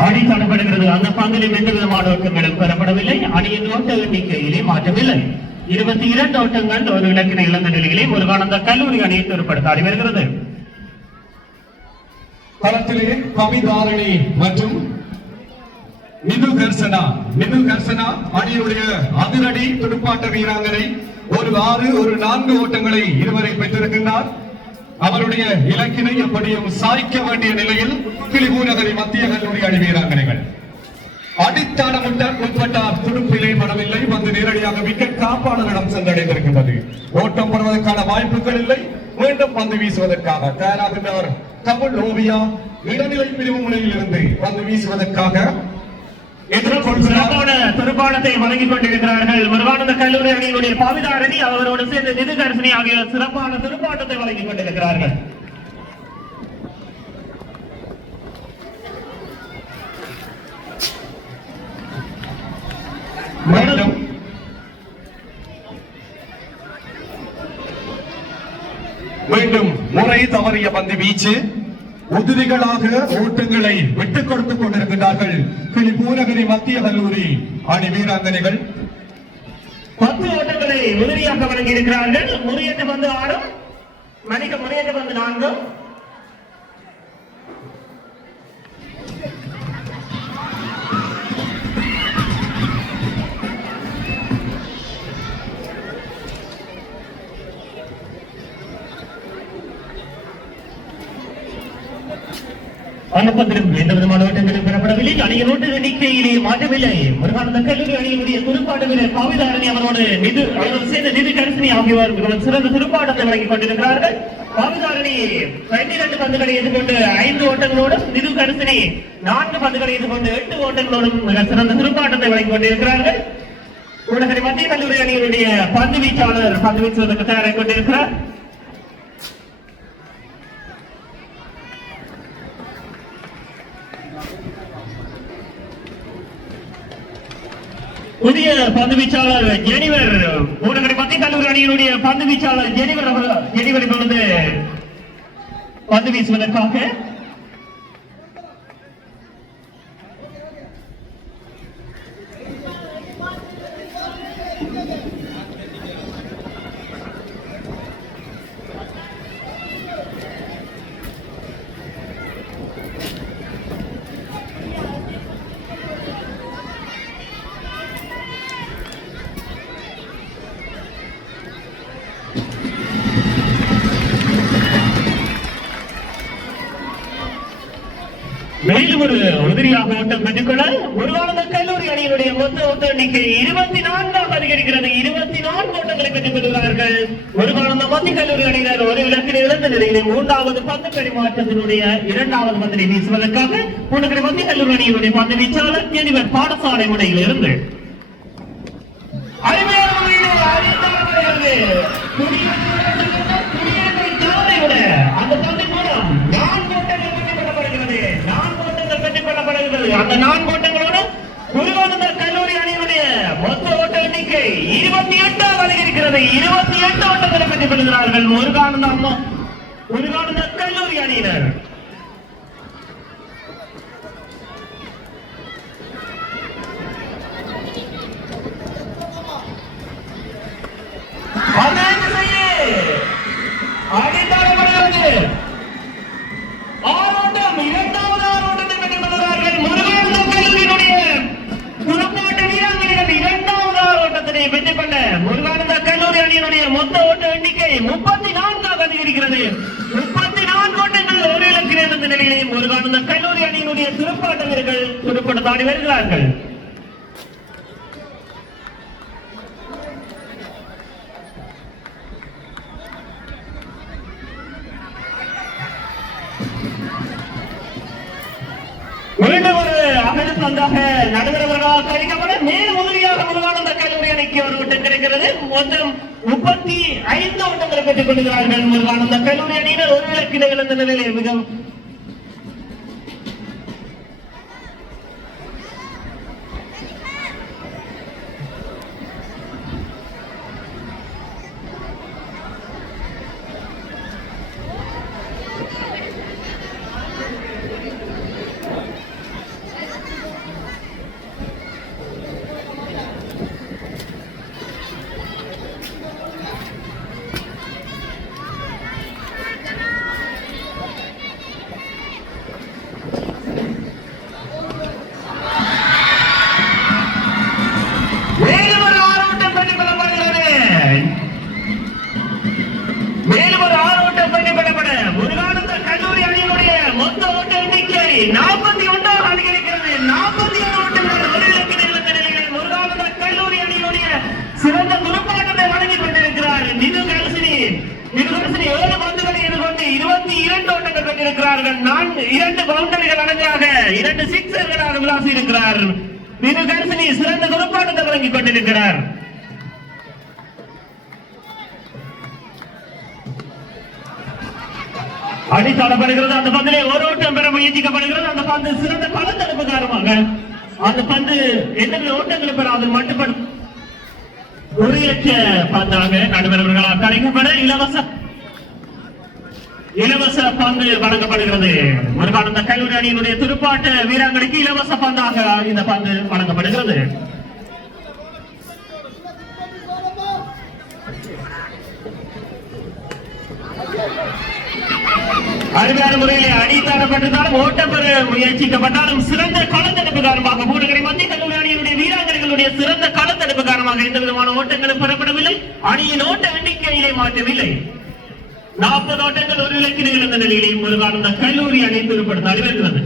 அணி தடப்படுகிறது. அந்த பங்கிலும் எந்த விதமான ஓட்டங்களும் பெறப்படவில்லை. அணியின் ஓட்ட எண்ணிக்கையிலே மாற்றவில்லை. 22 ஓட்டங்கள் ஒரு இலக்கினை இழந்த நிலையிலே முருகானந்த கல்லூரி அணியை துருப்படுத்த வருகிறது. களத்திலே கவிதாரணி மற்றும் மிது கர்சனா அணியுடைய அதிரடி துடுப்பாட்ட வீராங்கனை ஒரு 6 ஒரு 4 ஓட்டங்களை இருவரை பெற்றிருக்கின்றார். அவருடைய இலக்கினை எப்படியும் சாய்க்க வேண்டிய நிலையில் கிளிபூநகரி மத்திய கல்லூரி அணி வீராங்கனைகள் அடித்தாடமுட்டார் துடுப்பிலே படவில்லை. வந்து நேரடியாக விக்கெட் காப்பாளரிடம் சென்றடைந்திருக்கின்றது. ஓட்டம் பெறுவதற்கான வாய்ப்புகள் இல்லை. மீண்டும் பந்து வீசுவதற்காக தயாராகின்றவர் தமிழ் ஓவியா. இடைநிலை பிரிவு முனையில் இருந்து பந்து வீசுவதற்காக சிறப்பான துடுப்பாட்டத்தை வழங்கிக் கொண்டிருக்கிறார்கள் முருகானந்த கல்லூரி அணியினுடைய பாவிதாரணி, அவரோடு சேர்ந்து நிதிகரசனி ஆகிய சிறப்பான துடுப்பாட்டத்தை வழங்கிக் கொண்டிருக்கிறார்கள். மீண்டும் முறை தவறிய பந்து வீச்சு. உதிரிகளாக ஓட்டங்களை விட்டுக் கொடுத்துக் கொண்டிருக்கிறார்கள் கிளிபூநகரி மத்திய கல்லூரி அணி வீராங்கனைகள். 10 ஓட்டங்களை உதிரியாக வழங்கி இருக்கிறார்கள். முறியற்ற பந்து 6, முறியற்ற பந்து 4. அனுப்பத்திலும் எந்த விதமான ஓட்டங்களும் பெறப்படவில்லை. அணியின் ஓட்டு எண்ணிக்கையிலே மாற்றவில்லை. முருகானந்த கல்லூரி அணியினுடைய துடுப்பாட்ட வீரர் பாவிதாரணி அவரோடு சேர்ந்த நிதி கரிசனி ஆகியோர் சிறந்த துடுப்பாட்டத்தை வழங்கிக் கொண்டிருக்கிறார்கள். பாவிதாரணி 12 பந்துகளை எதிர்கொண்டு 5 ஓட்டங்களோடும், நிதி கரிசனி 4 பந்துகளை எதிர்கொண்டு 8 ஓட்டங்களோடும் மிக சிறந்த துடுப்பாட்டத்தை வழங்கிக் கொண்டிருக்கிறார்கள். பூநகரி மத்திய கல்லூரி அணியினுடைய பந்து வீச்சாளர் பந்து வீசுவதற்கு தயாராகிக் கொண்டிருக்கிறார். புதிய பந்து வீச்சாளர் ஜெனிவர், பூநகரி மத்திய கல்லூரி அணியினுடைய பந்து வீச்சாளர் ஜெனிவர் இப்பொழுது பந்து வீசுவதற்காக மேலும் ஒரு உதிரியாக ஓட்டம் பெற்றுக்கொள்ள முருகானந்த கல்லூரி அணியினுடைய மொத்த ஓட்ட எண்ணிக்கை 24 அதிகரிக்கிறது. 24 ஓட்டங்களை பெற்றுக் கொள்கிறார்கள். முருகானந்த மத்திய கல்லூரி அணியினர் ஒரு இலக்கினை இழந்த நிலையிலே 3வது பந்து பரிமாற்றத்தினுடைய 2வது பந்தினை வீசுவதற்காக பூநகரி மத்திய கல்லூரி அணியினுடைய பந்து வீச்சாளர் ஜெனிவர் பாடசாலை முனையில் இருந்து அந்த பந்து மூலம் 4 ஓட்டங்கள் பெற்றுக்கொள்ளப்படுகிறது. 4 ஓட்டங்கள் பெற்றுக் கொள்ளப்படுகிறது. அந்த 4 ஓட்டங்களோடு முருகானந்த கல்லூரி அணியினுடைய மொத்த ஓட்ட எண்ணிக்கை 28 அதிகரிக்கிறது. 28 ஓட்டங்களை பெற்றுக் கொள்கிறார்கள் முருகானந்த கல்லூரி அணியினர். அடித்தாடப்படுகிறது. 6 ஓட்டம், 2வது 6 ஓட்டத்தை பெற்றுக் கொள்கிறார்கள். முருகானந்த கல்லூரியினுடைய துடுப்பாட்ட வீராங்கனைகள் 2வது 6 ஓட்டத்தினை பெற்றுக் கொண்ட முருகானந்த கல்லூரி அணியினுடைய மொத்த ஓட்ட எண்ணிக்கை 34 அதிகரிக்கிறது. 34 ஓட்டங்கள் ஒரு இலக்கினை இருந்த நிலையிலே முருகானந்த கல்லூரி அணியினுடைய துடுப்பாட்ட வீரர்கள் துடுப்படுத்தாடி வருகிறார்கள். மீண்டும் ஒரு அகலப்பந்தாக நடுவர்களால் கழிக்கப்பட மேல் உதவியாக முருகானந்த கல்லூரி அணிக்கு ஒரு ஓட்டம் கிடைக்கிறது. மொத்தம் 35 ஓட்டங்களை பெற்றுக் கொள்கிறார்கள் முருகானந்த கல்லூரி அணியினர். ஒரு இலக்கினை இழந்த நிலையில் மிகவும் சிறந்த துடுப்பாட்டத்தை வழங்கி கொண்டிருக்கிறார். நிதுகரசினி 7 பந்துகளை எதிர்கொண்டு 22 ஓட்டங்கள் பெற்றிருக்கிறார்கள். 2 பவுண்டரிகள் அடங்காக 2 சிக்ஸர்களாக விளாசி இருக்கிறார். நிதுகரசினி சிறந்த துடுப்பாட்டத்தை வழங்கி கொண்டிருக்கிறார். அடித்தாடப்படுகிறது. அந்த பந்திலே ஒரு ஓட்டம் பெற முயற்சிக்கப்படுகிறது. அந்த பந்து சிறந்த களத்தடுப்பு காரணமாக அந்த பந்து எந்த ஓட்டங்களை பெற அது மட்டுப்படும் ஒரு இலட்ச பந்தாக நடுவர்களால் கலைக்கப்பட இலவச பந்து வழங்கப்படுகிறது. முருகானந்த கல்லூரி அணியினுடைய துடுப்பாட்ட வீராங்கனைக்கு இலவச பந்தாக இந்த பந்து வழங்கப்படுகிறது. அருமையான முறையிலே அடித்தாடப்பட்டதாலும் ஓட்டம் பெற முயற்சிக்கப்பட்டாலும் சிறந்த களத்தடுப்பு காரணமாக பூநகரி மத்திய கல்லூரி அணியினுடைய வீராங்கனைகளுடைய சிறந்த களத்தடுப்பு காரணமாக எந்த விதமான ஓட்டங்களும் பெறப்படவில்லை. அணியின் ஓட்ட எண்ணிக்கையிலே மாற்றவில்லை. 40 ஓட்டங்கள் ஒரு இலக்கினை இழந்த நிலையிலே முருகானந்த கல்லூரி அணி துடுப்படுத்த அறிவிக்கிறது.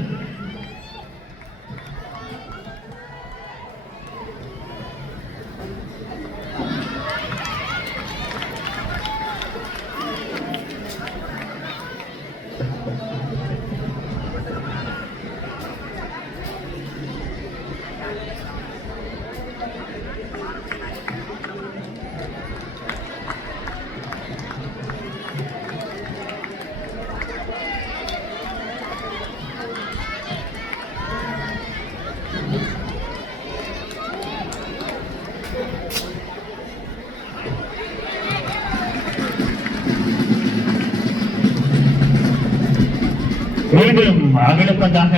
மீண்டும் அகலப்பந்தாக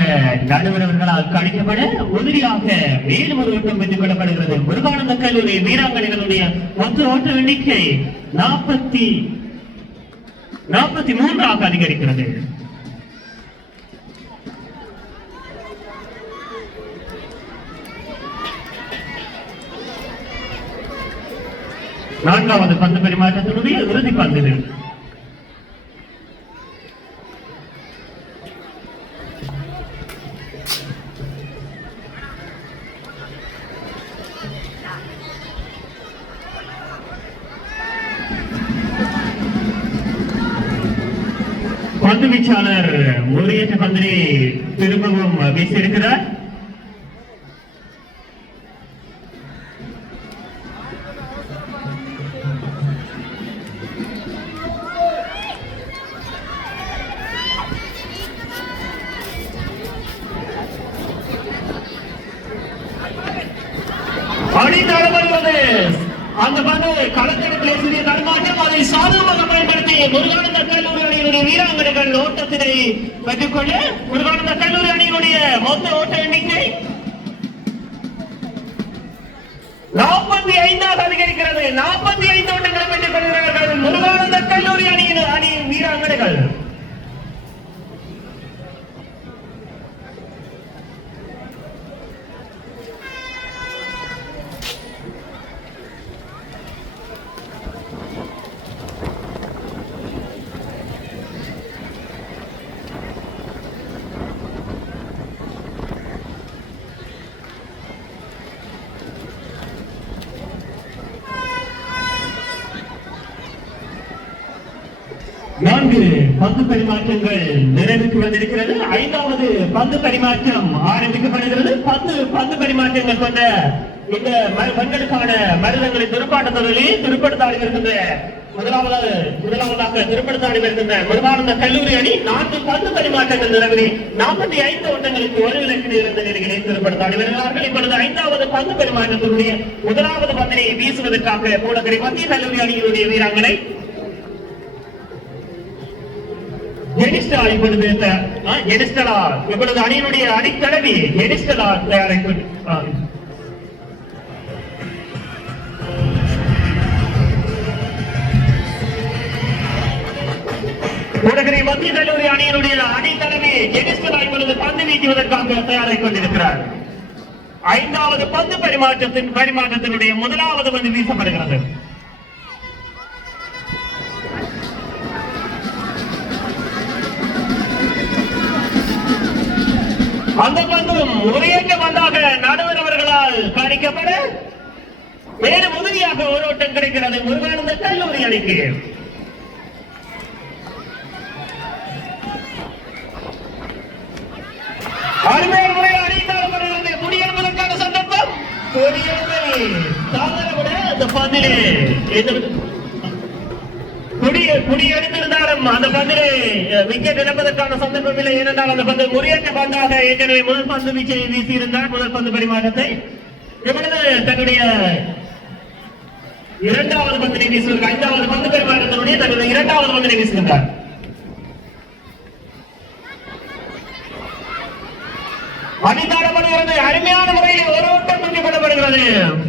நடுவர்களால் கணிக்கப்பட உதிரியாக மேலும் ஒரு ஓட்டம் பெற்றுக் கொள்ளப்படுகிறது. முருகானந்த கல்லூரி வீராங்கனைகளுடைய மொத்த ஓட்ட எண்ணிக்கை 43 அதிகரிக்கிறது. நான்காவது பந்து பரிமாற்றத்தினுடைய இறுதி பந்து பந்து வீச்சாளர் முறையற்ற பந்தினை திரும்பவும் வீசியிருக்கிறார். அடித்தாடப்படுகிறது. அந்த பந்து களத்திடத்திலே சிறிய தடுமாற்றம், அதை சாதகமாக பயன்படுத்தி முருகானந்த கல்லூரி அணியினுடைய வீராங்கனைகள் ஓட்டத்தினை பெற்றுக்கொள்ள முருகானந்த கல்லூரி அணியினுடைய மொத்த ஓட்ட எண்ணிக்கை 45 அதிகரிக்கிறது. 45 ஓட்டங்களை பெற்றுக் கொள்கிறார்கள் முருகானந்த கல்லூரி அணியின் வீராங்கனைகள். 4 பந்து பரிமாற்றங்கள் நிறைவுக்கு வந்திருக்கிறது. 5வது பந்து பரிமாற்றம் ஆரம்பிக்கப்படுகிறது. 10 பந்து பரிமாற்றங்கள் கொண்ட இந்த பெண்களுக்கான மருதங்களின் துடுப்பாட்ட தொழிலில் துடுப்படுத்தாடி வருகின்ற முதலாவதாக துடுப்படுத்தாடி வருகின்ற முருகானந்த கல்லூரி அணி 4 பந்து பரிமாற்றங்கள் நிறைவு 45 ஓட்டங்களுக்கு ஒரு இலக்கில் இருந்த நிலையில் துடுப்படுத்தாடி வருகிறார்கள். இப்பொழுது 5வது பந்து பரிமாற்றத்தினுடைய முதலாவது பந்தினை வீசுவதற்காக பூலகிரி மத்திய கல்லூரி அணியினுடைய வீராங்கனை இப்பொழுது அணியினுடைய அணித்தலைவி ஜெனிஸ்டலா தயாரிப்பு பூலகிரி மத்திய கல்லூரி அணியினுடைய அணித்தலைவி ஜெனிஸ்டலா இப்பொழுது பந்து வீசுவதற்காக தயாராகிக் கொண்டிருக்கிறார். 5வது பந்து பரிமாற்றத்தினுடைய முதலாவது பந்து வீசப்படுகிறது. அந்த பந்தும் முறையற்ற பந்தாக நடுவர் அவர்களால் காணிக்கப்பட மேலும் உதவியாக ஒரு ஓட்டம் கிடைக்கிறது முருகானந்த கல்லூரி அணிக்கு. அருமையான முறையில் அணிந்தாளர்களுடைய குடியேறுவதற்கான சந்தர்ப்பம் குடியேறுவதை தாமரவிட அந்த பந்திலே குடியெடுத்திருந்தாலும் அந்த பந்திலே விக்கெட் இழப்பதற்கான சந்தர்ப்பம் இல்லை. ஏனென்றால் அந்த பந்து முறையற்ற பந்தாக ஏற்கனவே முதல் பந்து வீச்சை வீசியிருந்தார். முதல் பந்து பரிமாற்றத்தை இப்பொழுது தன்னுடைய 2வது பந்தினை வீசுவதற்கு 5வது பந்து பரிமாற்றத்தினுடைய தன்னுடைய 2வது பந்தினை வீசுகின்றார். அணிந்தாடப்படுகிறது. அருமையான முறையில் ஒரு ஓட்டம் பெற்றுக் கொள்ளப்படுகிறது.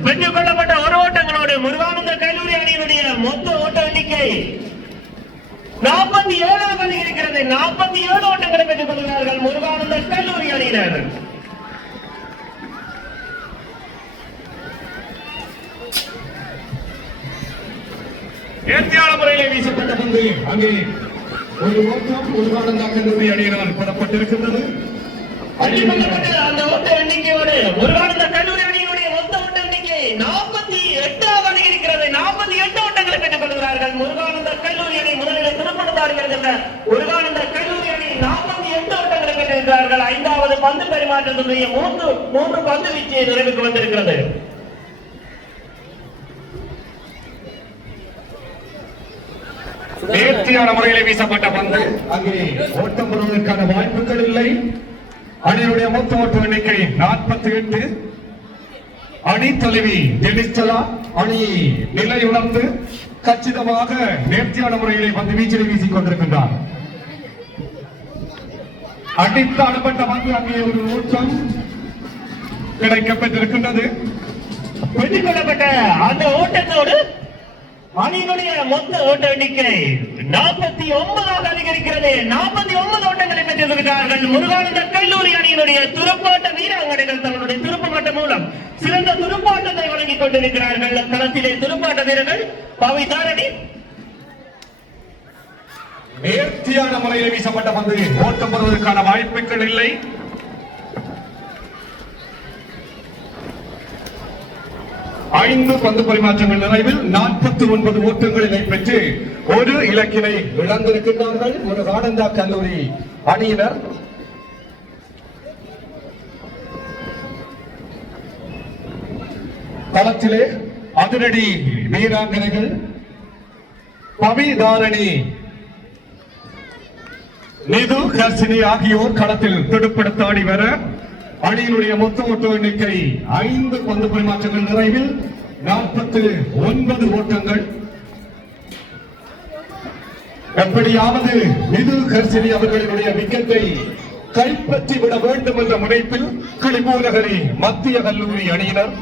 பெற்றுக் கொள்ளப்பட்ட ஒரு ஓட்டங்களோடு முருகானந்த கல்லூரி அணியினுடைய மொத்த ஓட்ட எண்ணிக்கை 47 இருக்கிறது. 47 ஓட்டங்களை பெற்றுக் கொள்கிறார்கள் முருகானந்த கல்லூரி அணியினர். நேர்த்தியான முறையிலே வீசப்பட்ட பந்து அங்கே ஒரு ஓட்டம் முருகானந்த கல்லூரி அணியினால் போடப்பட்டிருக்கின்றது. அந்த ஓட்ட எண்ணிக்கையோடு முருகானந்த கல்லூரி அணியினுடைய மொத்த ஓட்ட எண்ணிக்கை 48 இருக்கிறது. 48 ஓட்டங்களை பெற்றுக் கொள்கிறார்கள் முருகானந்த கல்லூரி அணி. முதலில் திருப்பணத்தாடுகின்ற முருகானந்த கல்லூரி அணி 48 ஓட்டங்களை பெற்றிருக்கிறார்கள். 5வது பந்து பரிமாற்றத்தினுடைய 3 பந்து வீச்சு நிறைவுக்கு வந்திருக்கிறது. நேர்த்தியான முறையிலே வீசப்பட்ட பந்து அங்கே ஓட்டம் பெறுவதற்கான வாய்ப்புகள் இல்லை. அணியுடைய மொத்த ஓட்ட எண்ணிக்கை 48. அணி தலைவி ஜெனிஸ்டலா அணியை நிலை உணர்ந்து கச்சிதமாக நேர்த்தியான முறையிலே பந்து வீச்சிலை வீசிக் கொண்டிருக்கின்றார். அடித்து அனுப்பட்ட பந்து அங்கே ஒரு ஓட்டம் கிடைக்கப்பட்டிருக்கின்றது. பெற்றுக் கொள்ளப்பட்ட அந்த ஓட்டத்தோடு அணியினுடைய மொத்த ஓட்ட எண்ணிக்கை 49 அதிகரிக்கிறது. 49 ஓட்டங்களை பெற்றிருக்கிறார்கள் முருகானந்த கல்லூரி அணியினுடைய துடுப்பாட்ட வீராங்கனைகள். தங்களுடைய துடுப்பாட்ட மூலம் சிறந்த துடுப்பாட்டத்தை வழங்கிக் கொண்டிருக்கிறார்கள். களத்திலே துடுப்பாட்ட வீரர்கள் பவிதாரணி. நேர்த்தியான முறையில் வீசப்பட்ட பந்து ஓட்டம் பெறுவதற்கான வாய்ப்புகள் இல்லை. ஐந்து பந்து பரிமாற்றங்கள் நிறைவில் 49 ஓட்டங்களினை பெற்று ஒரு இலக்கினை இழந்திருக்கின்றார்கள் முருகானந்தா கல்லூரி அணியினர். களத்திலே அதிரடி வீராங்கனைகள் பவிதாரணி, நிது ஹர்ஷினி ஆகியோர் களத்தில் துடுப்படுத்தாடி வர அணியினுடைய மொத்த ஓட்ட எண்ணிக்கை 5 பந்து பரிமாற்றங்கள் நிறைவில் 49 ஓட்டங்கள். எப்படியாவது நிது ஹர்ஷினி அவர்களுடைய விக்கெட்டை கைப்பற்றி விட வேண்டும் என்ற முனைப்பில் கிளிபூநகரி மத்திய கல்லூரி அணியினர்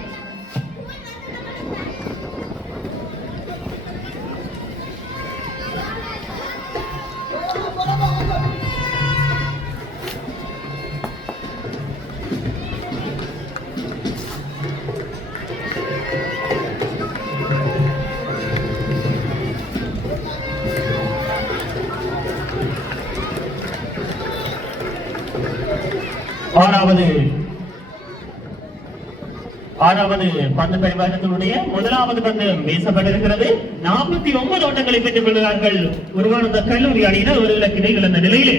ஆறாவது பந்து பரிமாற்றத்தினுடைய முதலாவது பந்து வீசப்பட்டிருக்கிறது. 49 ஓட்டங்களை பெற்றுக் கொள்கிறார்கள் முருகானந்த கல்லூரி அணியினர் ஒரு இலக்கினை இழந்த நிலையிலே.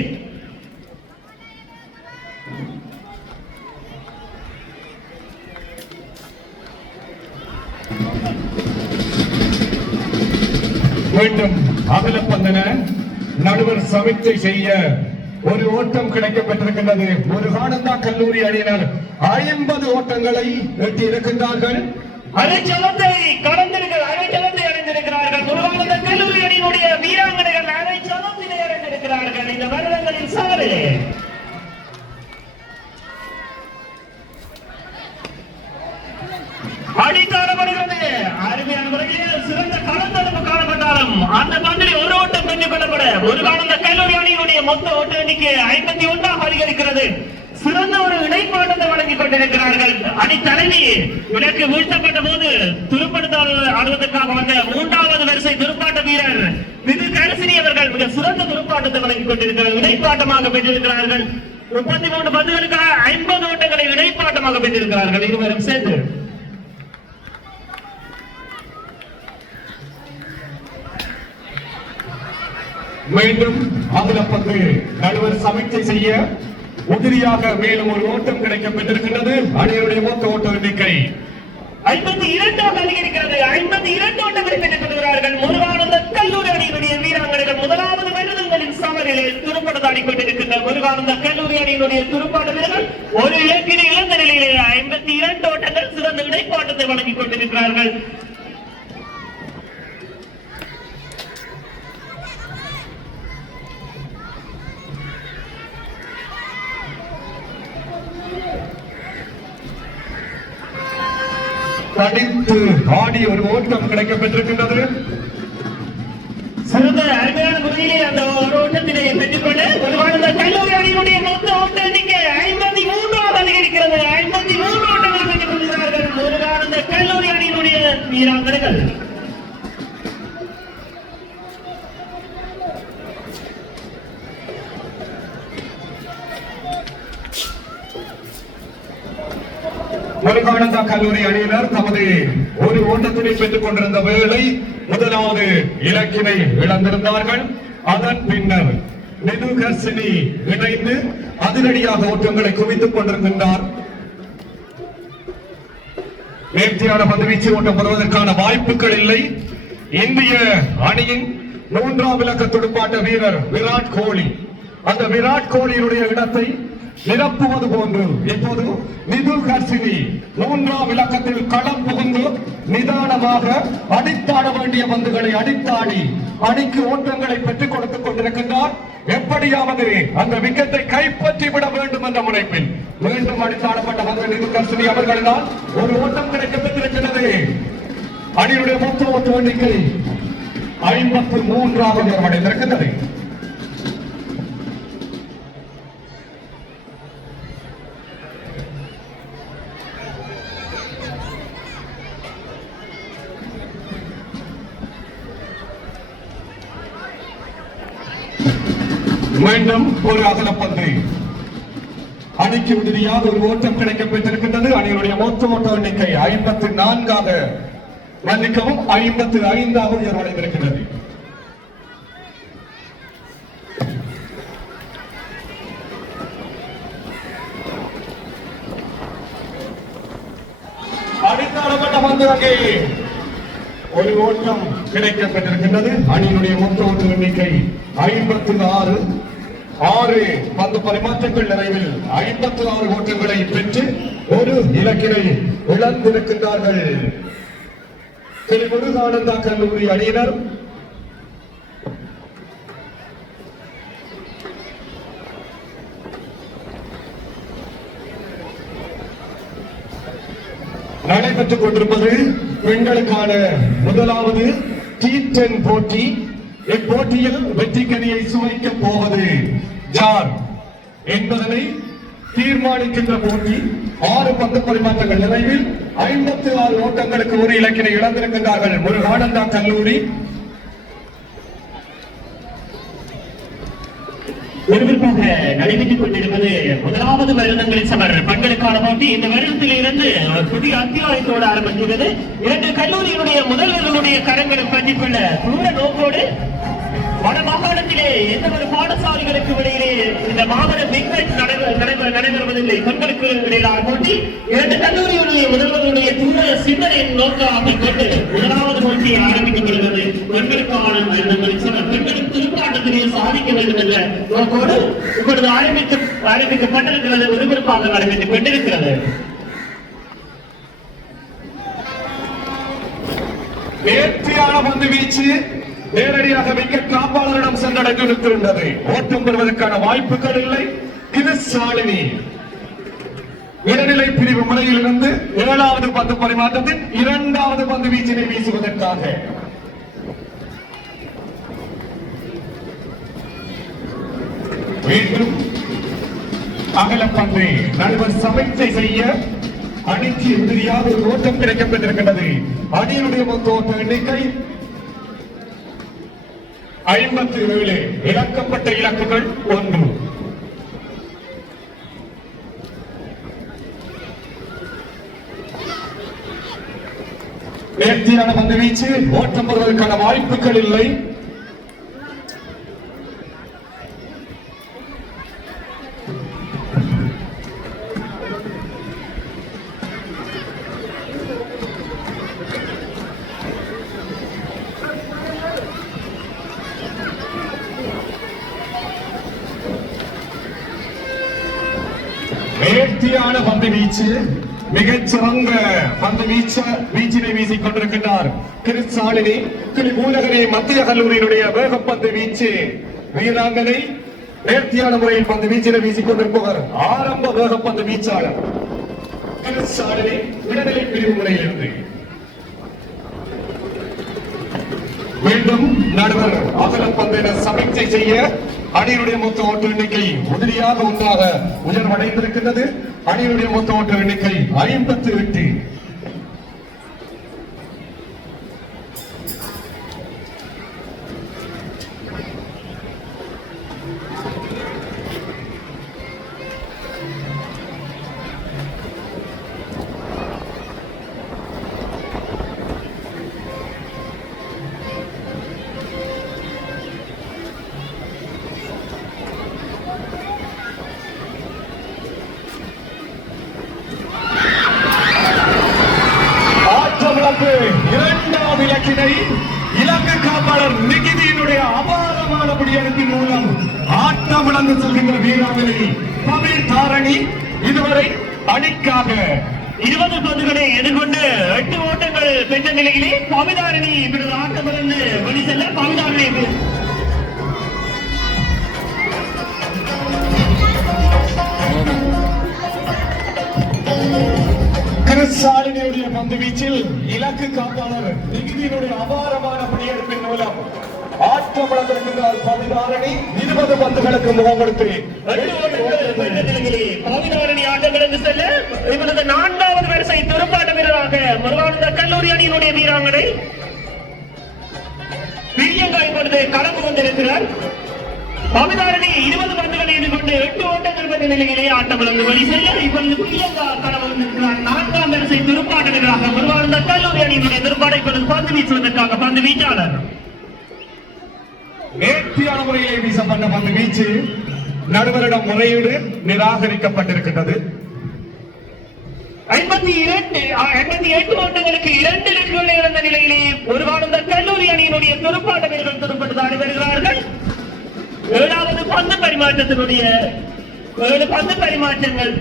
மீண்டும் அகலப்பந்தன நடுவர் சமிச்சை செய்ய ஒரு ஓட்டம் கிடைக்கப்பட்டிருக்கின்றது. முருகானந்தா கல்லூரி அணியினர் 50 ஓட்டங்களை எட்டி இருக்கின்றார்கள். அரைச்சலத்தை அடைந்திருக்கிறார்கள். முருகானந்த கல்லூரி அணியினுடைய வீராங்கனைகள் அரைச்சலத்தினை அடைந்திருக்கிறார்கள் இந்த வருடங்களின் சாதனை. அடித்தாடப்படுகிறது. அருமையான முறையில் சிறந்த களத்தடுப்பு காணப்பட்டாலும் அந்த பந்தில் ஒரு ஓட்டம் பெற்றுக் கொள்ளப்பட முருகானந்த கல்லூரி அணியினுடைய மொத்த ஓட்ட எண்ணிக்கை 51 அதிகரிக்கிறது. சிறந்த ஒரு இணைப்பாட்டத்தை வழங்கிக் கொண்டிருக்கிறார்கள். அணி தலைவி விலக்கு வீழ்த்தப்பட்ட போது துருப்படுத்த ஆடுவதற்காக வந்த 3வது வரிசை துருப்பாட்ட வீரர் விது கரசினி அவர்கள் மிக சிறந்த துருப்பாட்டத்தை வழங்கிக் கொண்டிருக்கிறார். இணைப்பாட்டமாக பெற்றிருக்கிறார்கள். 33 பந்துகளுக்காக 50 ஓட்டங்களை இணைப்பாட்டமாக பெற்றிருக்கிறார்கள் இருவரும் சேர்ந்து. மீண்டும் அகலப்பந்து நடுவர் சமிச்சை செய்ய உதிரியாக மேலும் ஒரு ஓட்டம் கிடைக்கப்பட்டிருக்கின்றது. அணியினுடைய மொத்த ஓட்ட எண்ணிக்கை 52 அதிகரிக்கிறது. 52 ஓட்டங்களை பெற்றுக் கொள்கிறார்கள் முருகானந்த கல்லூரி அணியினுடைய வீராங்கனைகள். முதலாவது வருடங்களின் சமரிலே துருப்பாடி கொண்டிருக்கின்ற முருகானந்த கல்லூரி அணியினுடைய துருப்பாட்ட வீரர்கள் ஒரு இலக்கினை இழந்த நிலையிலே 52 ஓட்டங்கள் சிறந்த இணைப்பாட்டத்தை வழங்கிக் கொண்டிருக்கிறார்கள். தடித்து ஆடி ஒரு ஓட்டம் கிடைக்கப்பட்டிருக்கின்றது. சிறந்த அருமையான முறையிலே அந்த ஒரு ஓட்டத்தினை பெற்றுக்கொண்டு முருகானந்த கல்லூரி அணியினுடைய மொத்த ஓட்ட எண்ணிக்கை 53 அதிகரிக்கிறது. 53 ஓட்டங்களை பெற்றுக் கொள்கிறார்கள் முருகானந்த கல்லூரி அணியினுடைய வீராங்கனைகள். முருகானந்தா கல்லூரி அணியினர் தமது ஒரு ஓட்டத்தினை பெற்றுக் கொண்டிருந்த வேளை முதலாவது இலக்கினை இழந்திருந்தார்கள். அதன் பின்னர் நிதுகர்சினி இணைந்து அதிரடியாக ஓட்டங்களை குவித்துக் கொண்டிருக்கின்றார். நேர்த்தியான பந்துவீச்சு ஓட்டம் பெறுவதற்கான வாய்ப்புகள் இல்லை. இந்திய அணியின் 3ஆம் இலக்க துடுப்பாட்ட வீரர் விராட் கோலி அந்த விராட் கோலியினுடைய இடத்தை நிரப்புவது போன்று இப்போது நிதுகர்சினி 3ஆம் இலக்கத்தில் களம் புகுந்து நிதானமாக அடித்தாட வேண்டிய பந்துகளை அடித்தாடி அணிக்கு ஓட்டங்களை பெற்றுக் கொடுத்துக் கொண்டிருக்கின்றார். எப்படியாவது அந்த விக்கெட்டை கைப்பற்றி விட வேண்டும் என்ற முனைப்பில் மீண்டும் அடித்தாடப்பட்ட பந்து நிதுகர்சினி அவர்களால் ஒரு ஓட்டம் கிடைக்கப்பட்டிருக்கிறது. அணியுடைய மொத்த ஓட்ட எண்ணிக்கை 53 அடைந்திருக்கின்றது. மீண்டும் ஒரு அகலப்பந்து அணிக்கு உதிரியாக ஒரு ஓட்டம் கிடைக்கப்பட்டிருக்கின்றது. அணியுடைய மொத்த ஓட்ட எண்ணிக்கை 54 மன்னிக்கவும் 55 உயர்வடைந்திருக்கின்றது. அடித்தாடப்பட்ட பந்து அங்கே ஒரு ஓட்டம் கிடைக்கப்பட்டிருக்கின்றது. அணியினுடைய மொத்த ஓட்ட எண்ணிக்கை 56. 6 பந்து பரிமாற்றங்கள் நிறைவில் 56 ஓட்டங்களை பெற்று ஒரு இலக்கினை இழந்திருக்கின்றார்கள் திரு முருகானந்தா கல்லூரி அணியினர். நடைபெற்றுக் கொண்டிருப்பது பெண்களுக்கான முதலாவது T10 போட்டி. இப்போட்டியில் வெற்றிக்கனியை சுவைக்கப் போவது யார் என்பதனை தீர்மானிக்கின்ற போட்டி. 6 பந்து பரிமாற்றங்கள் நிறைவில் 56 ஓட்டங்களுக்கு ஒரு இலக்கினை இழந்திருக்கின்றார்கள் முருகானந்தா கல்லூரி. விறுவிறுப்பாக நடைபெற்றுக் கொண்டிருப்பது முதலாவது வருடங்களின் சமர் பெண்களுக்கான போட்டி. இந்த வருடத்தில் இருந்து புதிய அத்தியாயத்தோடு ஆரம்பிக்கிறது. 2 கல்லூரியினுடைய முதல்வர்களுடைய கரங்களை பற்றிக் கொள்ள தூர நோக்கோடு வட மாகாணத்திலே எந்த ஒரு பாடசாலைகளுக்கு இடையிலே இந்த மாபெரும் பிக் மேட்ச் நடைபெறுவதில்லை. பெண்களுக்கு இடையிலான போட்டி 2 கல்லூரிகளுடைய முதல்வர்களுடைய தூர சிந்தனை நோக்கமாக கொண்டு முதலாவது போட்டியை ஆரம்பிக்கப்படுகிறது. பெண்களுக்கான வருடங்களின் சமர் பெண்களுக்கு துடுப்பாட்டத்திலே சாதிக்க வேண்டும் என்ற நோக்கோடு இப்பொழுது ஆரம்பிக்கப்பட்டிருக்கிறது. விறுவிறுப்பாக நடைபெற்றுக் கொண்டிருக்கிறது. நேர்த்தியான பந்து வீச்சு நேரடியாக விக்கெட் காப்பாளரிடம் சென்றடைந்திருக்கின்றது. ஓட்டம் பெறுவதற்கான வாய்ப்புகள் இல்லை. இது சாலினி இடைநிலை பிரிவு முறையிலிருந்து 7வது பந்து பரிமாற்றத்தில் 2வது பந்து வீச்சினை வீசுவதற்காக மீண்டும் அகலப்பந்து நடுவர் சமைச்சை செய்ய அணிக்கு எதிரியாக ஒரு ஓட்டம் கிடைக்கப்பட்டிருக்கின்றது. அணியினுடைய மொத்த ஓட்ட எண்ணிக்கை 57. இழக்கப்பட்ட இலக்குகள் 1. நேர்த்தியான பந்து வீச்சு ஓட்டம் பெறுவதற்கான வாய்ப்புகள் இல்லை. நேர்த்தியான பந்து வீச்சு மிகச்சிறந்த பந்து வீச்சினை வீசிக் கொண்டிருக்கின்றார் கிருசாலினி. கிளிபூநகரி மத்திய கல்லூரியினுடைய வேகப்பந்து வீச்சு வீராங்கனை நேர்த்தியான முறையில் பந்து வீச்சினை வீசிக் கொண்டிருப்பவர் ஆரம்ப வேகப்பந்து வீச்சாளர் கிருசாலினி இடைநிலை பிரிவு முறையிலிருந்து. மீண்டும் நடுவர் அகலப்பந்தின சமீட்சை செய்ய அணியினுடைய மொத்த ஓட்ட எண்ணிக்கை உதிரியாக ஒன்றாக உயர்வடைந்திருக்கின்றது. அணியினுடைய மொத்த ஓட்ட எண்ணிக்கை 58. இரண்டாவது இலக்கினை இலங்கை காப்பாளர் நிகிதியினுடைய அபாரமான பிடியெடுப்பின் மூலம் ஆட்டம் இழந்து செல்கின்ற வீராங்கனை தமிழ் தாரணி இதுவரை அணிக்காக 20 பந்துகளை எதிர்கொண்டு 8 ஓட்டங்கள் பெற்ற நிலையிலே பவிதாரணி இப்பொழுது ஆட்டம் இழந்து வெளி செல்ல பவிதாரணி கிருசாலினியுடைய பந்து வீச்சில் இலக்கு காப்பாளர் நிகிதியினுடைய அபாரமான பிடியெடுப்பின் மூலம் ஆட்டம் இழந்திருக்கின்றார் பவிதாரணி. 20 பந்துகளுக்கு முகம் கொடுத்து பவிதாரணி ஆட்டம் இழந்து செல்ல இப்பொழுது 4வது வரிசை துடுப்பாட்ட வீரராக முருகானந்த கல்லூரி அணியினுடைய வீராங்கனை பிரியங்கா இப்பொழுது களம் வந்திருக்கிறார். பவிதாரணி 20 பந்துகளை எதிர்கொண்டு 8 ஓட்டங்கள் பெற்ற நிலையிலே ஆட்டம் இழந்து வெளி செல்ல இப்பொழுது பிரியங்கா களம் வந்திருக்கிறார். 4வது வரிசை துடுப்பாட்ட வீரராக முருகானந்த கல்லூரி அணியினுடைய துடுப்பாட்டை இப்பொழுது பந்து வீசுவதற்காக பந்து வீச்சாளர். நேர்த்தியான முறையிலே வீசப்பட்ட பந்து வீச்சு நடுவரிடம் முறையீடு நிராகரிக்கப்பட்டிருக்கின்றது. 58 ஓட்டங்களுக்கு 2 இலக்குகளை இழந்த நிலையிலே முருகானந்த கல்லூரி அணியினுடைய துடுப்பாட்ட வீரர்கள் துடுப்பட்டு ஆடி வருகிறார்கள். 7வது பந்து பரிமாற்றத்தினுடைய 7 பந்து பரிமாற்றங்கள்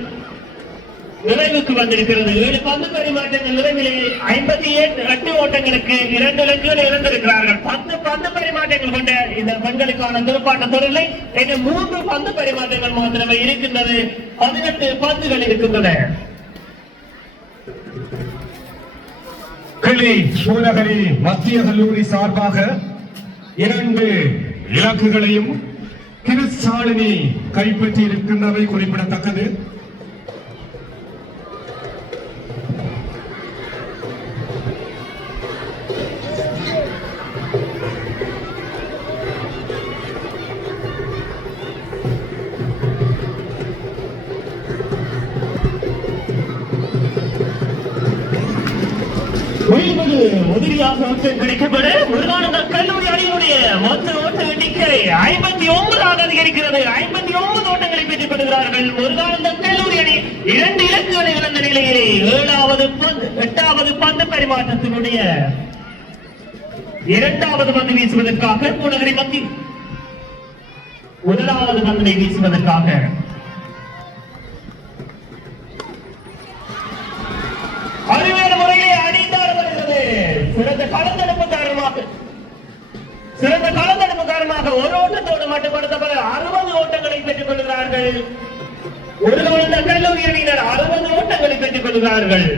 நிறைவுக்கு வந்திருக்கிறது. 7 பந்து பரிமாற்றங்கள் நிறைவிலே 58 ஓட்டங்களுக்கு 2 இலக்குகளை இழந்திருக்கிறார்கள். 10 பந்து பரிமாற்றங்கள் கொண்ட இந்த பெண்களுக்கான துடுப்பாட்ட தொடரில் இன்னும் 3 பந்து பரிமாற்றங்கள் மாத்திரமே இருக்கின்றது. 18 பந்துகள் இருக்கின்றன. கிளிபூநகரி மத்திய கல்லூரி சார்பாக 2 இலக்குகளையும் கிருசாலினி கைப்பற்றி இருக்கின்றவை குறிப்பிடத்தக்கது. உதிரியாக ஓட்டம் கிடைக்கப்பட முருகானந்த கல்லூரி அணியினுடைய மொத்த ஓட்ட எண்ணிக்கை 59 அதிகரிக்கிறது. 59 ஓட்டங்களை பெற்றுக் கொள்கிறார்கள் முருகானந்த கல்லூரி அணி. 2 இலக்குகளை இழந்த நிலையிலே 8வது பந்து பரிமாற்றத்தினுடைய 2வது பந்து வீசுவதற்காக பூநகரி மத்தி 1வது பந்தினை வீசுவதற்காக அறிவியல் முறையிலே அணிந்தாட வருகிறது. சிறந்த களத்தடுப்பு காரணமாக ஒரு ஓட்டத்தோடு மட்டுப்படுத்தப்பட 60 ஓட்டங்களை பெற்றுக் கொள்கிறார்கள். ஒரு கல்லூரி அணியினர் 60 ஓட்டங்களை பெற்றுக் கொள்கிறார்கள்.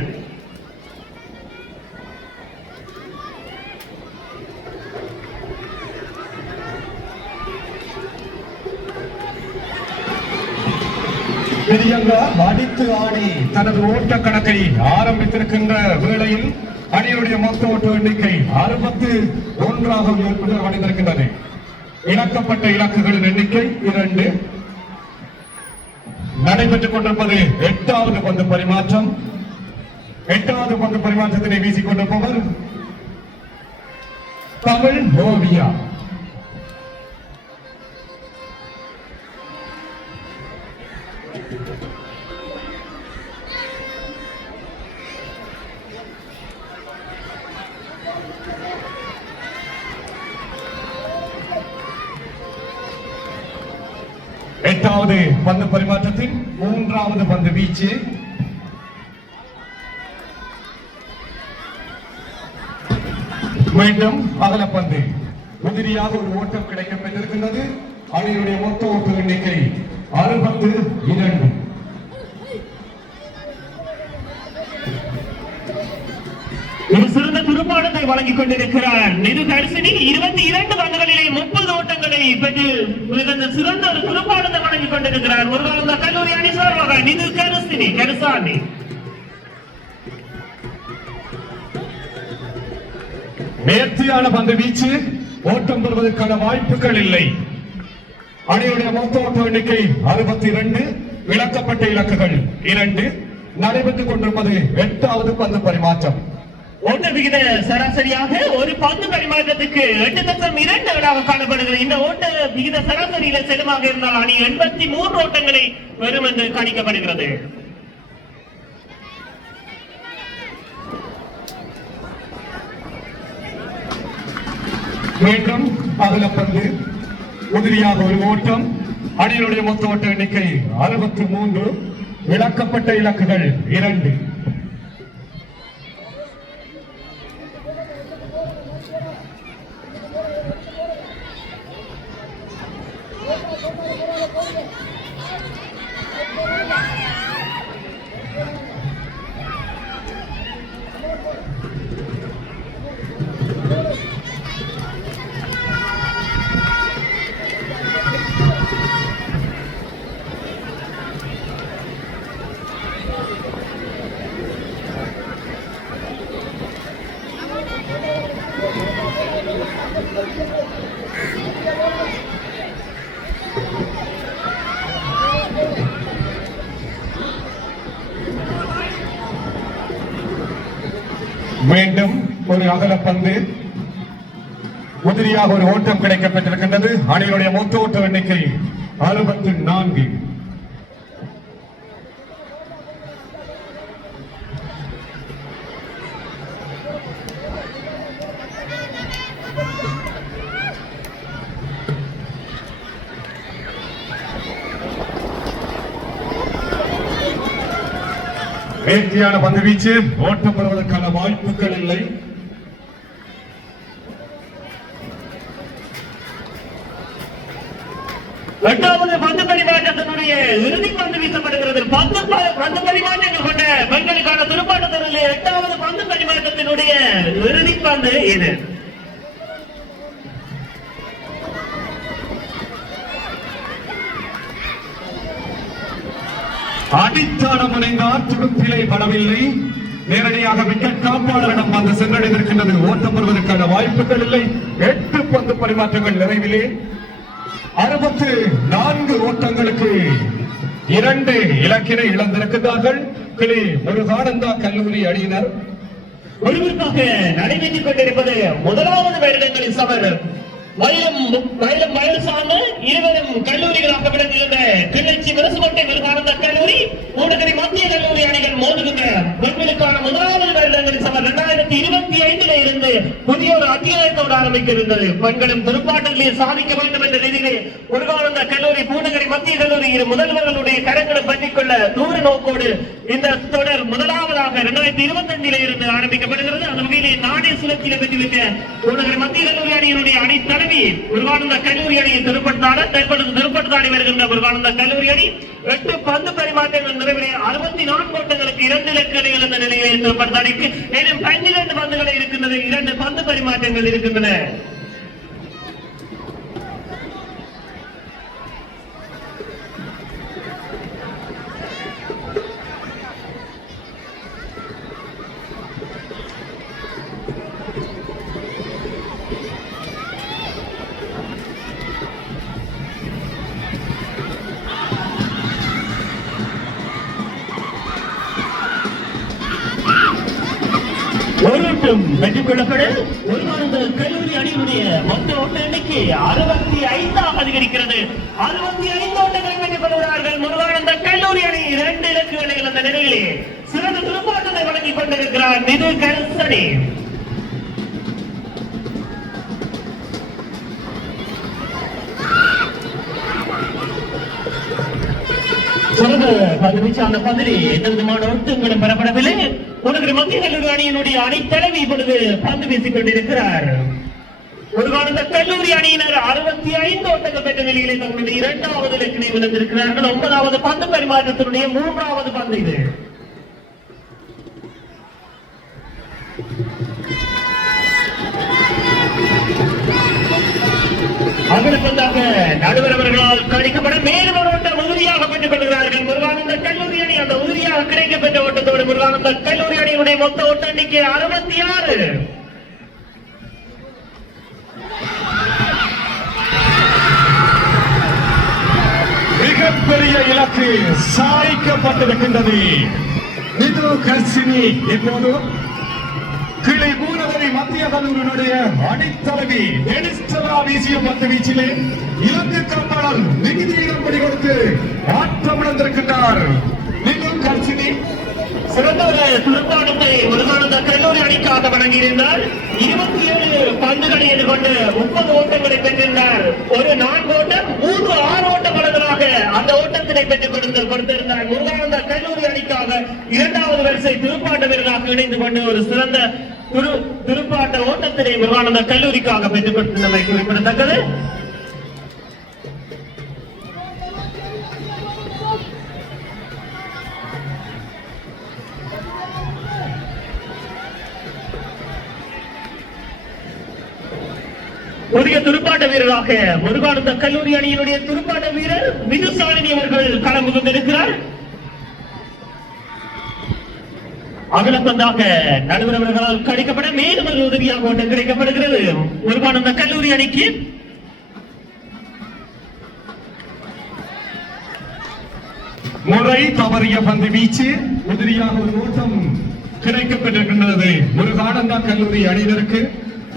பெரியங்க அடித்து ஆடி தனது ஓட்ட கணக்கை ஆரம்பித்திருக்கின்ற வேளையில் அணியுடைய மொத்த ஓட்ட எண்ணிக்கை 61 அடைந்திருக்கின்றது. இழக்கப்பட்ட இலக்குகளின் எண்ணிக்கை 2. நடைபெற்றுக் கொண்டிருப்பது 8வது பந்து பரிமாற்றம். 8வது பந்து பரிமாற்றத்தினை வீசிக் கொண்டிருப்பவர் தமிழ் ஓவியா. எட்டாவது பந்து பரிமாற்றத்தின் 3வது பந்து வீச்சு. மீண்டும் அகலப்பந்து. உதிரியாக ஒரு ஓட்டம் கிடைக்கப் பெற்றிருக்கின்றது. அணியுடைய மொத்த ஓட்ட எண்ணிக்கை 62. ஒரு சிறந்த துடுப்பாட்டத்தை வழங்கிக் கொண்டிருக்கிறார் நிது கரிசனி. 22 பந்துகளிலே 30 ஓட்டங்களை பெற்று சிறந்த ஒரு துடுப்பாட்டத்தை வழங்கிக் கொண்டிருக்கிறார் முருகானந்த கல்லூரி அணி சார்பாக நிது கரிசாணி. நேர்த்தியான பந்து வீச்சு. ஓட்டம் பெறுவதற்கான வாய்ப்புகள் இல்லை. அணியுடைய மொத்த ஓட்ட எண்ணிக்கை 62. இழக்கப்பட்ட இலக்குகள் 2. நடைபெற்றுக் கொண்டிருப்பது 8வது பந்து பரிமாற்றம். ஓட்ட விகித சராசரியாக ஒரு பந்து பரிமாற்றத்துக்கு 8.2 காணப்படுகிறது. இந்த ஓட்ட விகித சராசரியில செலவாக இருந்தால் அணி 83 ஓட்டங்களை பெறும் என்று கணிக்கப்படுகிறது. மீண்டும் அகலப்பந்து. உதிரியாக ஒரு ஓட்டம். அணியினுடைய மொத்த ஓட்ட எண்ணிக்கை 63. இழக்கப்பட்ட இலக்குகள் 2. மீண்டும் ஒரு அகலப்பந்து. உதிரியாக ஒரு ஓட்டம் கிடைக்கப்பட்டிருக்கின்றது. அணியுடைய மொத்த ஓட்ட எண்ணிக்கை 64. நேர்த்தியான பந்து வீச்சு. ஓட்டம் பெறுவதற்கான வாய்ப்புகள் இல்லை. எட்டாவது பந்து பரிமாற்றத்தினுடைய இறுதி பந்து வீசப்படுகிறது. 10 பந்து பரிமாற்றங்கள் கொண்ட பெண்களுக்கான துடுப்பாட்டத்தினுடைய 8வது பந்து பரிமாற்றத்தினுடைய இறுதி பந்து இது. அடித்தாடம் முனைந்தார். துடுப்பிலை படவில்லை. நேரடியாக விக்கெட் காப்பாளரிடம் வந்து சென்றடைந்திருக்கின்றது. ஓட்டம் பெறுவதற்கான வாய்ப்புகள் இல்லை. 8 பந்து பரிமாற்றங்கள் நிறைவிலே 64 ஓட்டங்களுக்கு 2 இலக்கினை இழந்திருக்கிறார்கள். கிளி முருகானந்தா கல்லூரி அணியினர். ஒருவருக்காக முதலாவது வருடங்களின் சமர் வயல் சார்ந்த இருவரும் கல்லூரிகளாக விளங்குகின்ற கிளர்ச்சி விரசுமட்டை விருதானந்த கல்லூரி ஊடகரி மத்திய கல்லூரி அணிகள் மோதுகின்ற பெண்களுக்கான முதலாவது வருடங்களின் சமர் 2025 இருந்து புதிய ஒரு அத்தியாயத்தோடு ஆரம்பிக்க இருந்தது. பெண்களும் துடுப்பாட்டங்களில் சாதிக்க வேண்டும் என்ற நிலையிலே முருகானந்த கல்லூரி பூநகரி மத்திய கல்லூரி இரு முதல்வர்களுடைய கரங்களை பற்றிக்கொள்ள தூர நோக்கோடு இந்த தொடர் முதலாவதாக 2025 இருந்து ஆரம்பிக்கப்படுகிறது. அந்த வகையிலே நாணய சுழற்சியில் வெற்றி பெற்ற பூநகரி மத்திய கல்லூரி அணியினுடைய அணி தலைவி முருகானந்த கல்லூரி அணியை திருப்பத்தாட தற்பொழுது திருப்பத்தாடி வருகின்ற முருகானந்த கல்லூரி அணி 8 பந்து பரிமாற்றங்கள் நிறைவிலே 64 ஓட்டங்களுக்கு 2 இலக்குகள் என்ற நிலையிலே திருப்பத்தாடிக்கு மேலும் 12 பந்துகளை இருக்கின்றது, 2 பந்து பரிமாற்றங்கள் இருக்கின்றன. வெற்றி கொள்ளப்பட முருகானந்த கல்லூரி அணியினுடைய மொத்த ஓட்ட எண்ணிக்கை 65 அதிகரிக்கிறது. 65 ஓட்டங்களை வெற்றி பெறுகிறார்கள் முருகானந்த கல்லூரி அணி. 2 இலக்குகளை இழந்த நிலையிலே சிறந்த துடுப்பாட்டத்தை வழங்கிக் கொண்டிருக்கிறார் நிது கருசனி. அந்த பகுதி எந்த விதமான ஒட்டுங்களும் பெறப்படவில்லை. உனக்கு மத்திய கல்லூரி அணியினுடைய அணித்தலைவி இப்பொழுது பந்து வீசிக் கொண்டிருக்கிறார். முருகானந்த கல்லூரி அணியினர் 65 ஓட்டங்கள் பெற்ற நிலையிலே தங்களுடைய 2வது இலக்கினை விழுந்திருக்கிறார்கள். 9வது பந்து பரிமாற்றத்தினுடைய 3வது பந்து இது. அதற்காக நடுவர் அவர்களால் கணிக்கப்பட மேலும் ஒரு ஓட்டம் உறுதியாக பெற்றுக் கொள்கிறார்கள் முருகானந்த கல்லூரி அணி. அந்த உறுதியாக கிடைக்கப்பெற்ற ஓட்டத்தோடு முருகானந்த கல்லூரி அணியினுடைய மொத்த ஓட்ட எண்ணிக்கை 66. மிகப்பெரிய இலக்கு சாய்க்கப்பட்டிருக்கின்றது. நிது கர்சினி இப்போது கிளை பூநகரி மத்திய கல்லூரியினுடைய அணித்தலைவி டெனிஸ்டலா வீசிய பந்து வீச்சிலே இலக்கு கம்பளம் நிதியிடம் படி கொடுத்து ஆட்டமிழந்திருக்கின்றார். நிது கர்சினி சிறந்த ஒரு துடுப்பாட்டத்தை முருகானந்த கல்லூரி அணிக்காக வழங்கியிருந்தார். 27 பந்துகளை எதிர்கொண்டு 30 ஓட்டங்களை பெற்றிருந்தார். ஒரு 4 ஓட்டம் 6 ஓட்ட பலங்களாக அந்த ஓட்டத்தினை பெற்றுக் கொடுத்திருந்தார். முருகானந்த கல்லூரி அணிக்காக 2வது வரிசை துடுப்பாட்ட வீரராக இணைந்து கொண்டு ஒரு சிறந்த துடுப்பாட்ட ஓட்டத்தினை முருகானந்த கல்லூரிக்காக பெற்றுக் கொடுத்திருந்தமை குறிப்பிடத்தக்கது. புதிய துடுப்பாட்ட வீரராக முருகானந்த கல்லூரி அணியினுடைய துடுப்பாட்ட வீரர் விதுசாலினி அவர்கள் களம் புகுந்திருக்கிறார். அகலப்பந்தாக நடுவர் அவர்களால் கணிக்கப்பட மேலும் ஒரு உதவியாக ஒன்று கிடைக்கப்படுகிறது முருகானந்த கல்லூரி அணிக்கு. முறை தவறிய பந்து வீச்சு உதிரியாக ஒரு ஓட்டம் கிடைக்கப்பட்டிருக்கின்றது முருகானந்தா கல்லூரி அணியினருக்கு.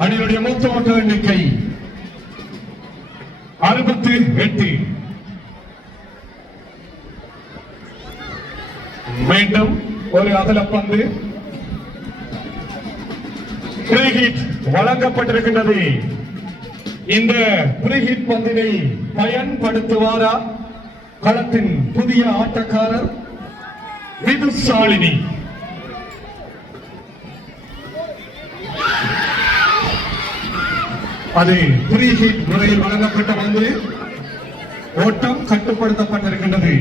அணியினுடைய மொத்த ஓட்ட எண்ணிக்கை 68. மீண்டும் ஒரு அகலப்பந்து ஃப்ரீஹிட் வழங்கப்பட்டிருக்கின்றது. இந்த ஃப்ரீஹிட் பந்தினை பயன்படுத்துவாரா களத்தின் புதிய ஆட்டக்காரர் விதுசாலினி. அது ஃப்ரீ ஹிட் முறையில் வழங்கப்பட்ட பந்து. ஓட்டம் கட்டுப்படுத்தப்பட்டிருக்கின்றது.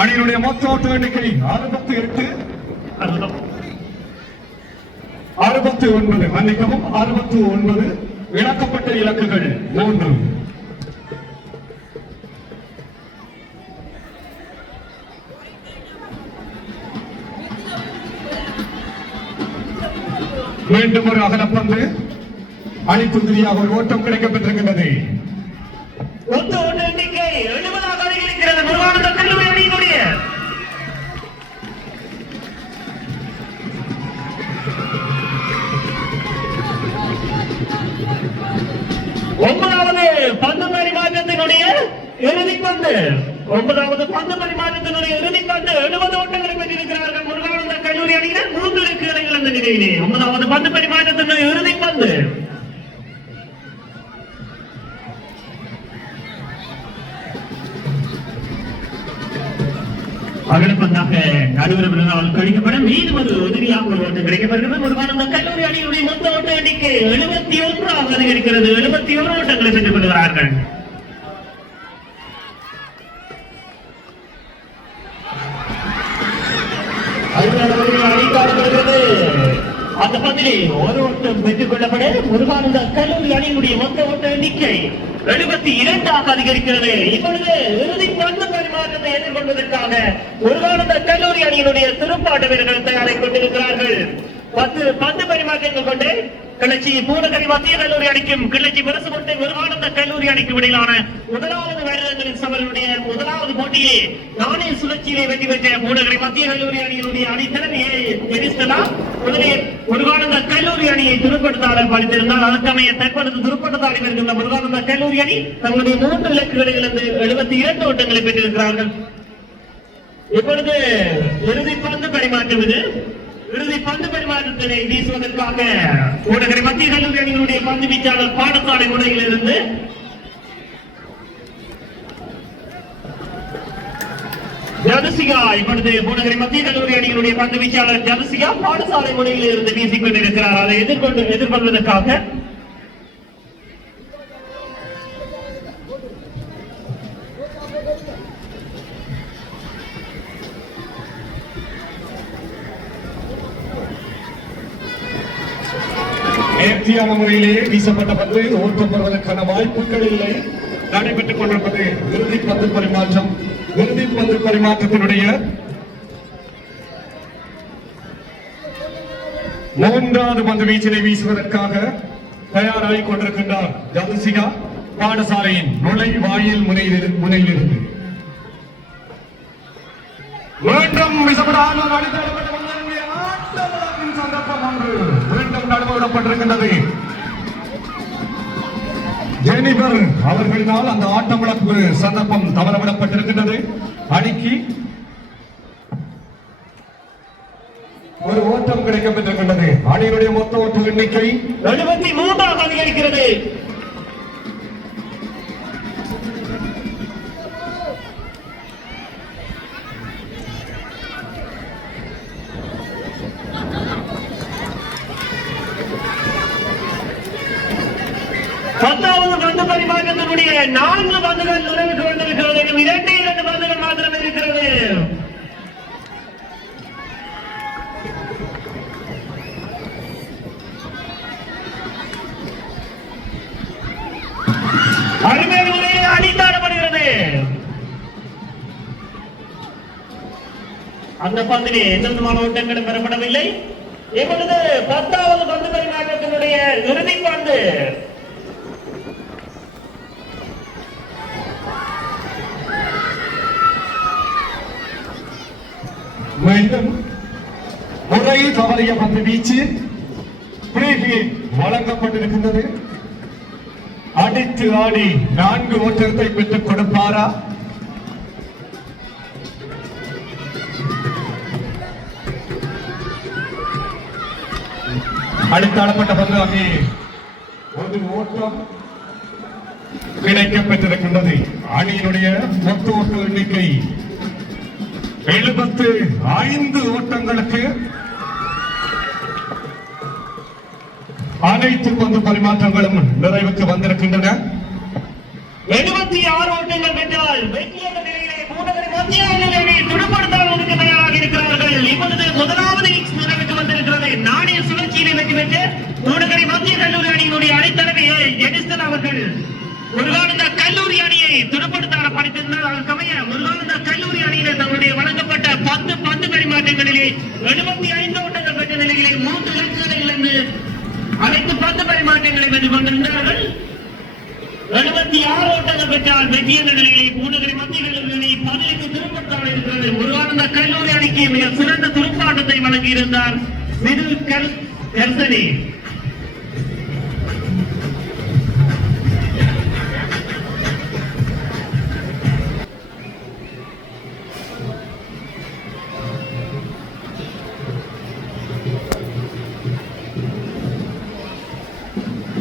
அணியினுடைய மொத்த ஓட்ட எண்ணிக்கை 68. 69 மன்னிக்கவும் 69. இழக்கப்பட்ட இலக்குகள் 3. மீண்டும் ஒரு அகலப்பந்து அணிக்குதிரியாக ஒரு ஓட்டம் கிடைக்கப்பட்டிருக்கின்றது. மொத்த ஓட்ட எண்ணிக்கை 70 அதிகரிக்கிறது முருகானந்த கல்லூரி அணியினுடைய. இறுதி பந்து 9வது பந்து பரிமாற்றத்தினுடைய இறுதி பந்து 70 ஓட்டங்களை பெற்றிருக்கிறார்கள் முருகானந்த கல்லூரி அணியினர் 3 இலக்குகளை இழந்த நிலையிலே 9வது பந்து பரிமாற்றத்தினுடைய இறுதி பந்து அகலப்பந்தாக நடுவர்கள் கழிக்கப்படும் மீது ஒரு உதவியாக ஒரு ஓட்டம் கிடைக்கப்படுகிறது முருகானந்த கல்லூரி அணியினுடைய மொத்த ஓட்ட எண்ணிக்கை 71 அதிகரிக்கிறது 71 ஓட்டங்களை பெற்றுக் கொள்கிறார்கள் அந்த பந்திலே ஒரு ஓட்டம் பெற்றுக் கொள்ளப்பட முருகானந்த கல்லூரி அணியினுடைய மொத்த ஓட்ட எண்ணிக்கை 72 அதிகரிக்கிறது இப்பொழுது இறுதி பந்து பரிமாற்றத்தை எதிர்கொள்வதற்காக முருகானந்த கல்லூரி அணியினுடைய துடுப்பாட்ட வீரர்கள் தயாராகிக் கொண்டிருக்கிறார்கள் 10 பந்து பரிமாற்றங்கள் கொண்டு கிளர்ச்சி பூனகரி மத்திய கல்லூரி அணிக்கும் கிளர்ச்சி பெருசுமட்டை முருகானந்த கல்லூரி அணிக்கும் இடையிலான முதலாவது வருடங்களின் சமருடைய முதலாவது போட்டியிலே நாணய சுழற்சியிலே வெற்றி பெற்ற பூனகரி மத்திய கல்லூரி அணியினுடைய அணித்தலைமையை எரிஸ்டலா முதலில் முருகானந்த கல்லூரி அணியை துடுப்படுத்தாளர் படித்திருந்தால் அதற்கமைய தற்பொழுது துடுப்படுத்தாளி வருகின்ற முருகானந்த கல்லூரி அணி தங்களுடைய 3 இலக்குகளிலிருந்து 72 ஓட்டங்களை பெற்றிருக்கிறார்கள் இப்பொழுது இறுதி பந்து பரிமாற்றம் இது இறுதி பந்து பரிமாற்றத்தினை வீசுவதற்காக ஊடகரை மத்திய கல்லூரி அணியினுடைய பந்து வீச்சாளர் பாடசாலை முறையில் இருந்து ஜலசிகா இப்பொழுது ஊடகரை மத்திய கல்லூரி அணியினுடைய பந்து வீச்சாளர் ஜலசிகா பாடசாலை முறையில் இருந்து வீசிக் கொண்டிருக்கிறார் அதை எதிர்கொள்வதற்காக நேர்த்தியான முறையிலே வீசப்பட்ட பந்து ஓட்டம் பெறுவதற்கான வாய்ப்புகள் இல்லை நடைபெற்றுக் கொண்டிருப்பது இறுதி பந்து பரிமாற்றம் இறுதி பந்து பரிமாற்றத்தினுடைய 3வது பந்து வீச்சினை வீசுவதற்காக தயாராகிக் கொண்டிருக்கின்றார் ஜலசிகா பாடசாலையின் நுழைவாயில் முனையிலிருந்து மீண்டும் விசப்படாமல் அடித்தளப்பட்ட சந்தர்ப்பம் ஒன்று மீண்டும் நடுவிடப்பட்டிருக்கின்றது ஜெனிபர் அவர்களினால் அந்த ஆட்டம் விளக்கு சந்தர்ப்பம் தவறவிடப்பட்டிருக்கின்றது அணிக்கு ஒரு ஓட்டம் கிடைக்கப்பட்டிருக்கின்றது அணியினுடைய மொத்த ஓட்ட எண்ணிக்கை 73 அதிகரிக்கிறது பத்தாவது பந்து பரிமாற்றத்தினுடைய 4 பந்துகள் நிறைவேற்று கொண்டிருக்கிறது 2 பந்துகள் மாத்திரம் இருக்கிறது அருமை முறையில் அடித்தாடப்படுகிறது அந்த பந்திலே எந்த விதமான ஓட்டங்களும் பெறப்படவில்லை இப்பொழுது 10வது பந்து பரிமாற்றத்தினுடைய இறுதி பந்து மீண்டும் முறை தவறிய பந்து வீச்சு வழங்கப்பட்டிருக்கின்றது அடித்து ஆடி 4 ஓட்டத்தை பெற்றுக் கொடுப்பாரா அடித்தாடப்பட்ட பந்து ஆகி ஒரு ஓட்டம் கிடைக்கப்பட்டிருக்கின்றது அணியினுடைய மொத்த ஓட்ட எண்ணிக்கை 75 ஓட்டங்களுக்கு அனைத்து பந்து பரிமாற்றங்களும் நிறைவுக்கு வந்திருக்கின்றன 76 ஓட்டங்கள் பெற்றால் வெற்றி என்ற நிலையிலே பூனகரி மத்திய கல்லூரி துடுப்படுத்தாளர்களுக்கு தயாராக இருக்கிறார்கள் இப்பொழுது முதலாவது இன்னிங்ஸ் நிறைவுக்கு வந்திருக்கிறது நாணய சுழற்சியிலே வெற்றி பெற்று பூனகரி மத்திய கல்லூரி அணியினுடைய அணித்தலைமையை ஜெனிஸ்தன் அவர்கள் முருகானந்த கல்லூரி அணியை துடுப்படுத்தாட படித்திருந்தால் அதற்கமைய முருகானந்த கல்லூரி அணியினர் தங்களுடைய வழங்கப்பட்ட 10 பந்து பரிமாற்றங்களிலே 75 ஓட்டங்கள் பெற்ற நிலையிலே 3 இலக்குகளை இழந்து அனைத்து பந்து பரிமாற்றங்களை வென்று கொண்டிருந்தார்கள் 76 ஓட்டங்கள் பெற்றால் வெற்றி என்ற நிலையிலே பூனகரி மத்திய கல்லூரி அணி 10க்கு துடுப்படுத்தாட இருக்கிறது முருகானந்த கல்லூரி அணிக்கு மிக சிறந்த துடுப்பாட்டத்தை வழங்கியிருந்தார் மிதுல் கர்சனி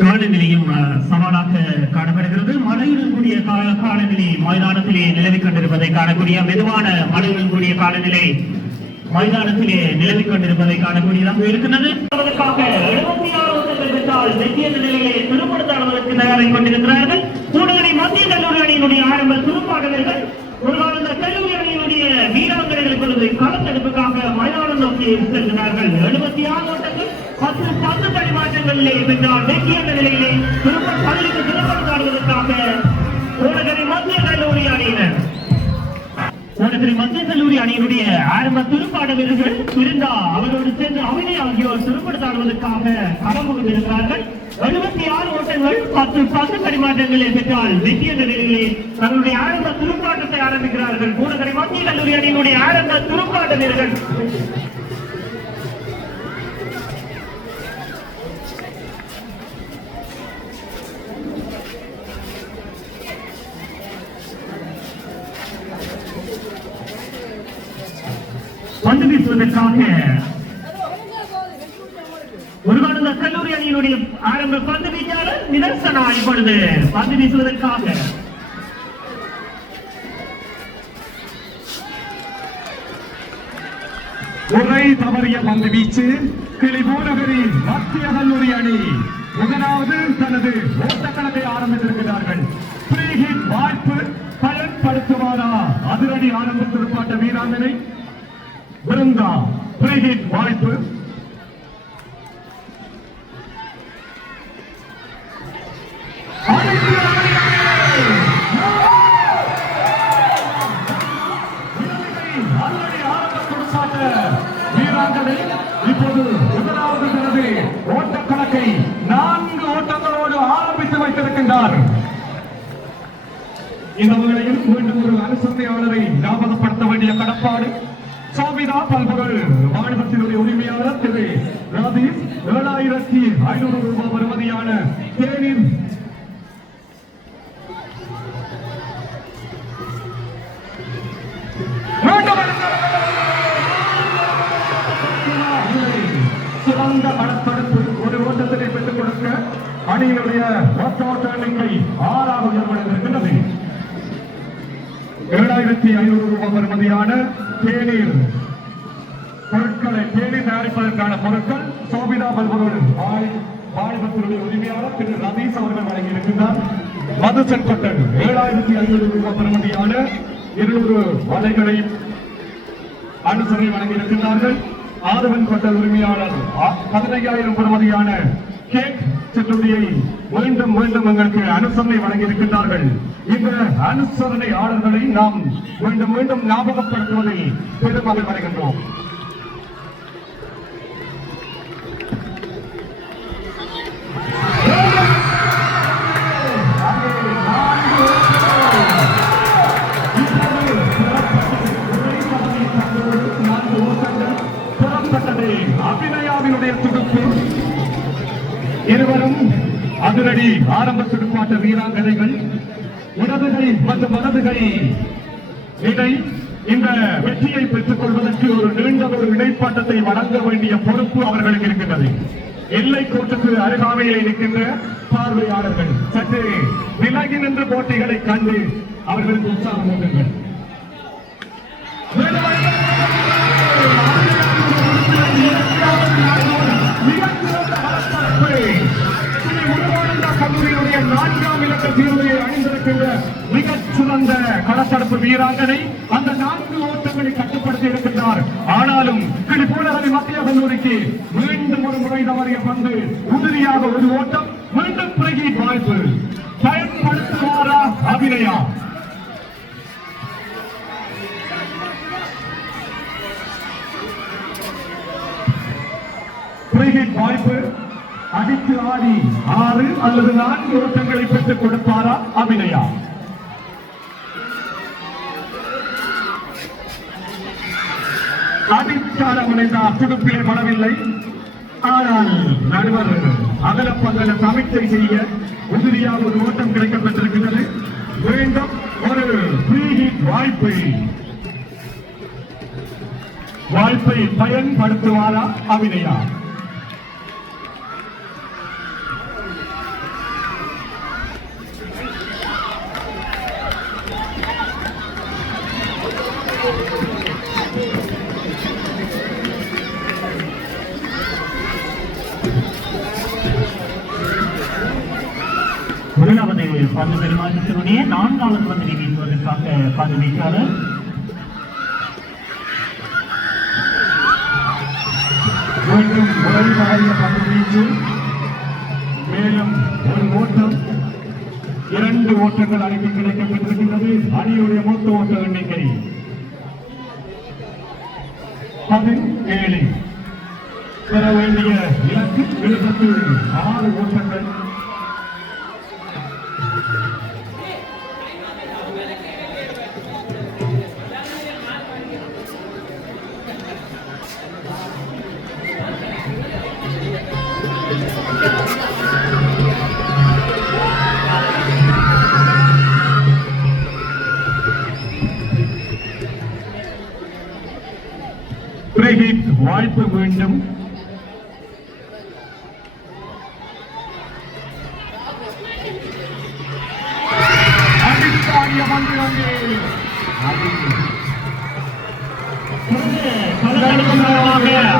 காலநிலையும் சவாலாக காணப்படுகிறது. மழையுடன் கூடிய காலநிலை மைதானத்திலே நிலவிக் கொண்டிருப்பதை காணக்கூடிய மெதுவான மழையுடன் கூடிய காலநிலை மைதானத்திலே நிலவிக் கொண்டிருப்பதை காணக்கூடியதாக இருக்கிறது. அதற்காக 76 ஓட்டங்கள் பெற்றால் வெற்றிய நிலையிலே திருப்படுத்தாளர்களுக்கு தயாராக கொண்டிருக்கிறார்கள். பூநகரி மத்திய கல்லூரி அணியினுடைய ஆரம்ப துடுப்பாட்ட வீரர்கள் ஒரு காலந்த கல்லூரி அணியினுடைய வீராங்கனைகள் இப்பொழுது களத்தெடுப்புக்காக மைதானம் நோக்கி செல்கிறார்கள். 76 ஓட்டங்கள் 10 பரிமாற்றங்களிலே வென்றால் வெற்றிய நிலையிலே திருப்படுத்தாளர்களுக்காக பூநகரி மத்திய கல்லூரி அணியினர் பூநகரி மத்திய கல்லூரி அணியினுடைய ஆரம்ப துடுப்பாட்ட வீரர்கள் பிருந்தா அவரோடு சேர்ந்து அபிநய் ஆகியோர் துடுப்படுத்தாடுவதற்காக களமுகம் இருக்கிறார்கள். 76 ஓட்டங்கள் 10 பரிமாற்றங்களை பெற்றால் வெற்றிய நிலையிலே தங்களுடைய ஆரம்ப துடுப்பாட்டத்தை ஆரம்பிக்கிறார்கள். பூநகரி மத்திய கல்லூரி அணியினுடைய ஆரம்ப துடுப்பாட்ட வீரர்கள் பந்து வீசுவதற்காக ஒரு காலந்த கல்லூரி அணியினுடைய ஆரம்ப பந்து வீச்சாளர் நிதர்சனா இப்பொழுது பந்து வீசுவதற்காக முறை தவறிய பந்து வீச்சு கிளிபூநகரி மத்திய கல்லூரி அணி முதலாவது தனது ஓட்டக்கணக்கை ஆரம்பித்திருக்கிறார்கள். ஃப்ரீ ஹிட் வாய்ப்பு பயன்படுத்துவாரா அதிரடி ஆரம்ப துடுப்பாட்ட வீராங்கனை பிருந்தா. ஃப்ரீ ஹிட் வாய்ப்பு வீராங்கனை இப்போது முதலாவது தனது ஓட்டக்கணக்கை 4 ஓட்டங்களோடு ஆரம்பித்து வைத்திருக்கின்றார். இந்த வகையில் மீண்டும் ஒரு அனுசரணையாளரை ஞாபகப்படுத்த வேண்டிய கடப்பாடு சோபிதா பல்பொருள் வாணிபத்தினுடைய உரிமையாளர் திரு ராதீஸ் 7500 ரூபாய் வருமதியான தேநீர் சிறந்த படத்தடுப்பு ஒரு ஓட்டத்தினை பெற்றுக் கொடுக்க அணியினுடைய ஓட்ட எண்ணிக்கை 6ஆக உயர்வடைந்திருக்கின்றது. 7500 ரூபாய் வருமதியான தேநீர் பொருட்களை தேநீர் தயாரிப்பதற்கான பொருட்கள் சோபிதா பல்பொருள் வாணிபத்தினுடைய உரிமையாளர் திரு ரதீஷ் அவர்கள் வழங்கியிருக்கின்றார். மதுசன் கொட்டன் 7500 ரூபாய் வருமதியான 200 வலைகளை அனுசரணை வழங்கியிருக்கிறார்கள். ஆதவன் கொட்ட உரிமையாளர் 15000 பெறுமதியான கேக் சிற்றுண்டியை மீண்டும் எங்களுக்கு அனுசரணை வழங்கியிருக்கின்றார்கள். இந்த அனுசரணையாளர்களை நாம் மீண்டும் ஞாபகப்படுத்துவதில் பெருமகிழ்ச்சி அடைகின்றோம். அபிநயாவினுடைய துடுப்பு இருவரும் அதிரடி ஆரம்ப துடுப்பாட்ட வீராங்கனைகள் இடதுகை மற்றும் வலதுகை இணை இந்த வெற்றியை பெற்றுக் கொள்வதற்கு ஒரு நீண்ட ஒரு இடைப்பாட்டத்தை வழங்க வேண்டிய பொறுப்பு அவர்களுக்கு இருக்கின்றது. எல்லை கோட்டுக்கு அருகாமையில் இருக்கின்ற பார்வையாளர்கள் சற்று விலகி நின்று போட்டிகளை கண்டு அவர்களுக்கு உற்சாகம் ஊட்டுங்கள். கல்லூரியுடைய 4ஆம் இலக்க தீர்வையை அணிந்திருக்கின்ற மிகச் சிறந்த களத்தடுப்பு வீராங்கனை அந்த 4 ஓட்டங்களை கட்டுப்படுத்தி இருக்கின்றார். ஆனாலும் பூநகரி மத்திய கல்லூரிக்கு மீண்டும் ஒரு முறை தவறிய பந்து உதிரியாக ஒரு ஓட்டம் மீண்டும் பிறகி வாய்ப்பு பயன்படுத்துவாரா அபிநயா? வாய்ப்பு அடித்து ஆடி 6 அல்லது 4 ஓட்டங்களை பெற்றுக் கொடுப்பாரா அபிநயா? அடித்தால் அவனைந்த துடுப்பிலே படவில்லை. ஆனால் நடுவர் அகலப்பகல சமிக்கை செய்ய உதிரியாக ஒரு ஓட்டம் கிடைக்கப்பட்டிருக்கிறது. மீண்டும் ஒரு வாய்ப்பை பயன்படுத்துவாரா அபிநயா? முதலாவது பந்து பரிமாற்றத்தினுடைய 4வது பந்தினை வீசுவதற்காக பந்து வீச்சாளர் மீண்டும் முதல் மாறிய பந்து வீச்சு, மேலும் ஒரு ஓட்டம், 2 ஓட்டங்கள் அணிக்கு கிடைக்கப்பட்டிருக்கின்றது. அணியுடைய மொத்த ஓட்ட எண்ணிக்கை 17. பெற வேண்டிய இலக்கு 76 ஓட்டங்கள். வாய்ப்பு வேண்டும். அடித்தாடிய பந்து அங்கே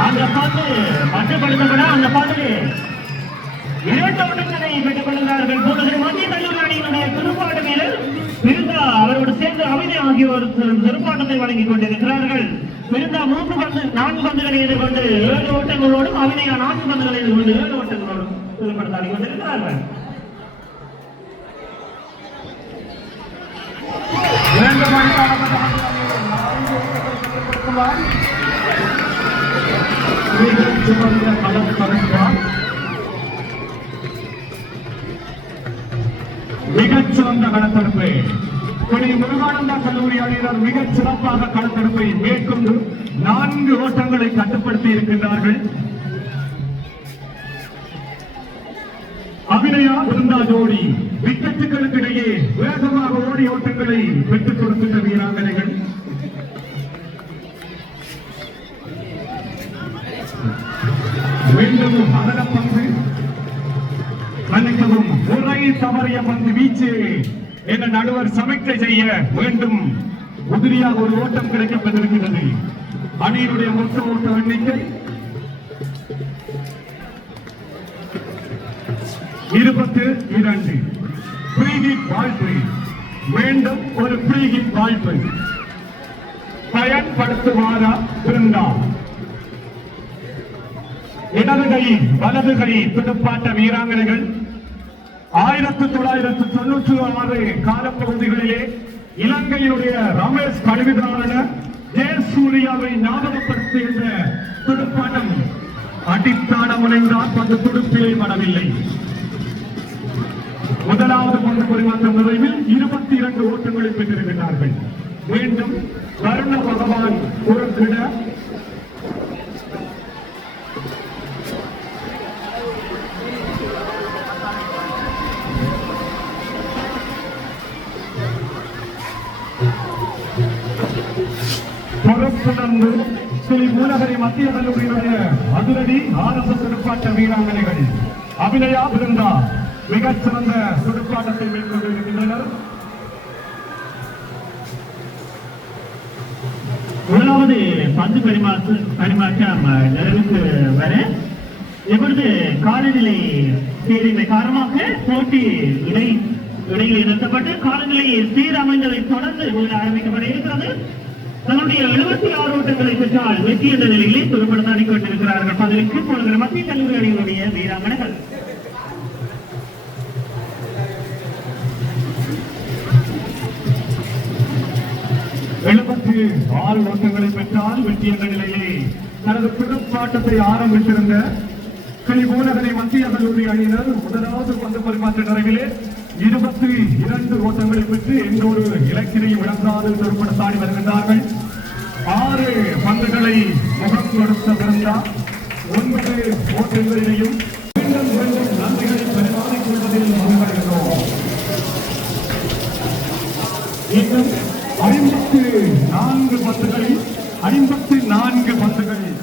அந்த பந்து மட்டுப்படுத்தப்பட அந்த பந்து 2 ஓட்டங்களை பெற்றுக் கொள்கிறார்கள். பூநகரி மத்திய கல்லூரி அணியினுடைய துடுப்பாட்ட வீரர் பிருந்தா அவரோடு சேர்ந்து அபிநய் ஆகியோர் துடுப்பாட்டத்தை வழங்கிக் கொண்டிருக்கிறார்கள். பிருந்தா 4 பந்துகளை எதிர்கொண்டு 7 ஓட்டங்களோடும் அபிநயா 4 பந்துகளை எதிர்கொண்டு 7 ஓட்டங்களோடும் துடுப்படுத்தாடி கொண்டிருக்கிறார்கள். மிகச்சிறந்த களத்தடுப்பு ஸ்ரீ முருகானந்தா கல்லூரி அணியினர் மிகச் சிறப்பாக களத்தடுப்பை மேற்கொண்டு 4 ஓட்டங்களை கட்டுப்படுத்தி இருக்கின்றார்கள். அபிநயா பிருந்தா ஜோடி விக்கெட்டுகளுக்கு இடையே வேகமாக ஓடி ஓட்டங்களை பெற்றுக் கொடுக்கின்ற வீராங்கனைகள். மீண்டும் அகல பந்து, மன்னிக்கவும், முறை தவறிய பந்து வீச்சு என நடுவர் சமிக்கை செய்ய வேண்டும். உதிரியாக ஒரு ஓட்டம் கிடைக்கப்பட்டிருக்கிறது. அணியினுடைய மொத்த ஓட்ட எண்ணிக்கை 22. ஃப்ரீ ஹிட் வாய்ப்பு, மீண்டும் ஒரு ஃப்ரீ ஹிட் வாய்ப்பு பயன்படுத்துவாரா பிருந்தா? இடது கை வலது கை துடுப்பாட்ட வீராங்கனைகள் 1996 காலப்பகுதிகளிலே இலங்கையினுடைய ரமேஷ் கழுவிதாரண ஜெயசூரியாவை ஞாபகப்படுத்துகின்ற துடுப்பாட்டம் அடித்தாட முனைந்தால் பந்து துடுப்பிலே படவில்லை. முதலாவது பந்து பரிமாற்றம் நிறைவில் 22 ஓட்டங்களை பெற்றிருக்கிறார்கள். மீண்டும் வருண பகவான் குறுக்கிட பொறுப்புணர்ந்து ஸ்ரீ மூலகரி மத்திய கல்லூரியினுடைய அதிரடி ஆரம்ப துடுப்பாட்ட வீராங்கனைகள் அபிநயா பிருந்தா மிகச் சிறந்த துடுப்பாட்டத்தை மேற்கொண்டிருக்கின்றனர். முதலாவது பந்து பரிமாற்றம் நிறைவுக்கு வர இப்பொழுது காலநிலை சீரிமை காரணமாக போட்டி இடையில் நிறுத்தப்பட்டு காலநிலை சீரமைந்ததை தொடர்ந்து ஆரம்பிக்கப்பட இருக்கிறது. தன்னுடைய 76 ஓட்டங்களை பெற்றால் வெற்றி என்ற நிலையிலே துடுப்படுத்தாடி கொண்டிருக்கிறார்கள். பதிலுக்கு போகிற மத்திய கல்லூரி அணியினுடைய வீராங்கனைகள். ஆறு ஓட்டங்களை பெற்றால் வெற்றி என்ற நிலையிலே தனது துடுப்பாட்டத்தை ஆரம்பித்திருந்த ஸ்ரீ மூலகரி மத்திய கல்லூரி அணியினர் முதலாவது பந்து பரிமாற்ற நிறைவிலே 22 ஓட்டங்களை பெற்று எந்தொரு இலக்கினையும் இழந்தாது துடுப்படுத்தாடி வருகின்றார்கள். 6 பந்துகளை முகம் கொடுத்த பிறந்தா 9 ஓட்டங்களிலேயும் மீண்டும் மீண்டும் நன்றிகளை பரிமாறிக் கொள்வதில் மகிழ்கிறோம். இன்னும் 54 பந்துகளில் 54 பந்துகளில்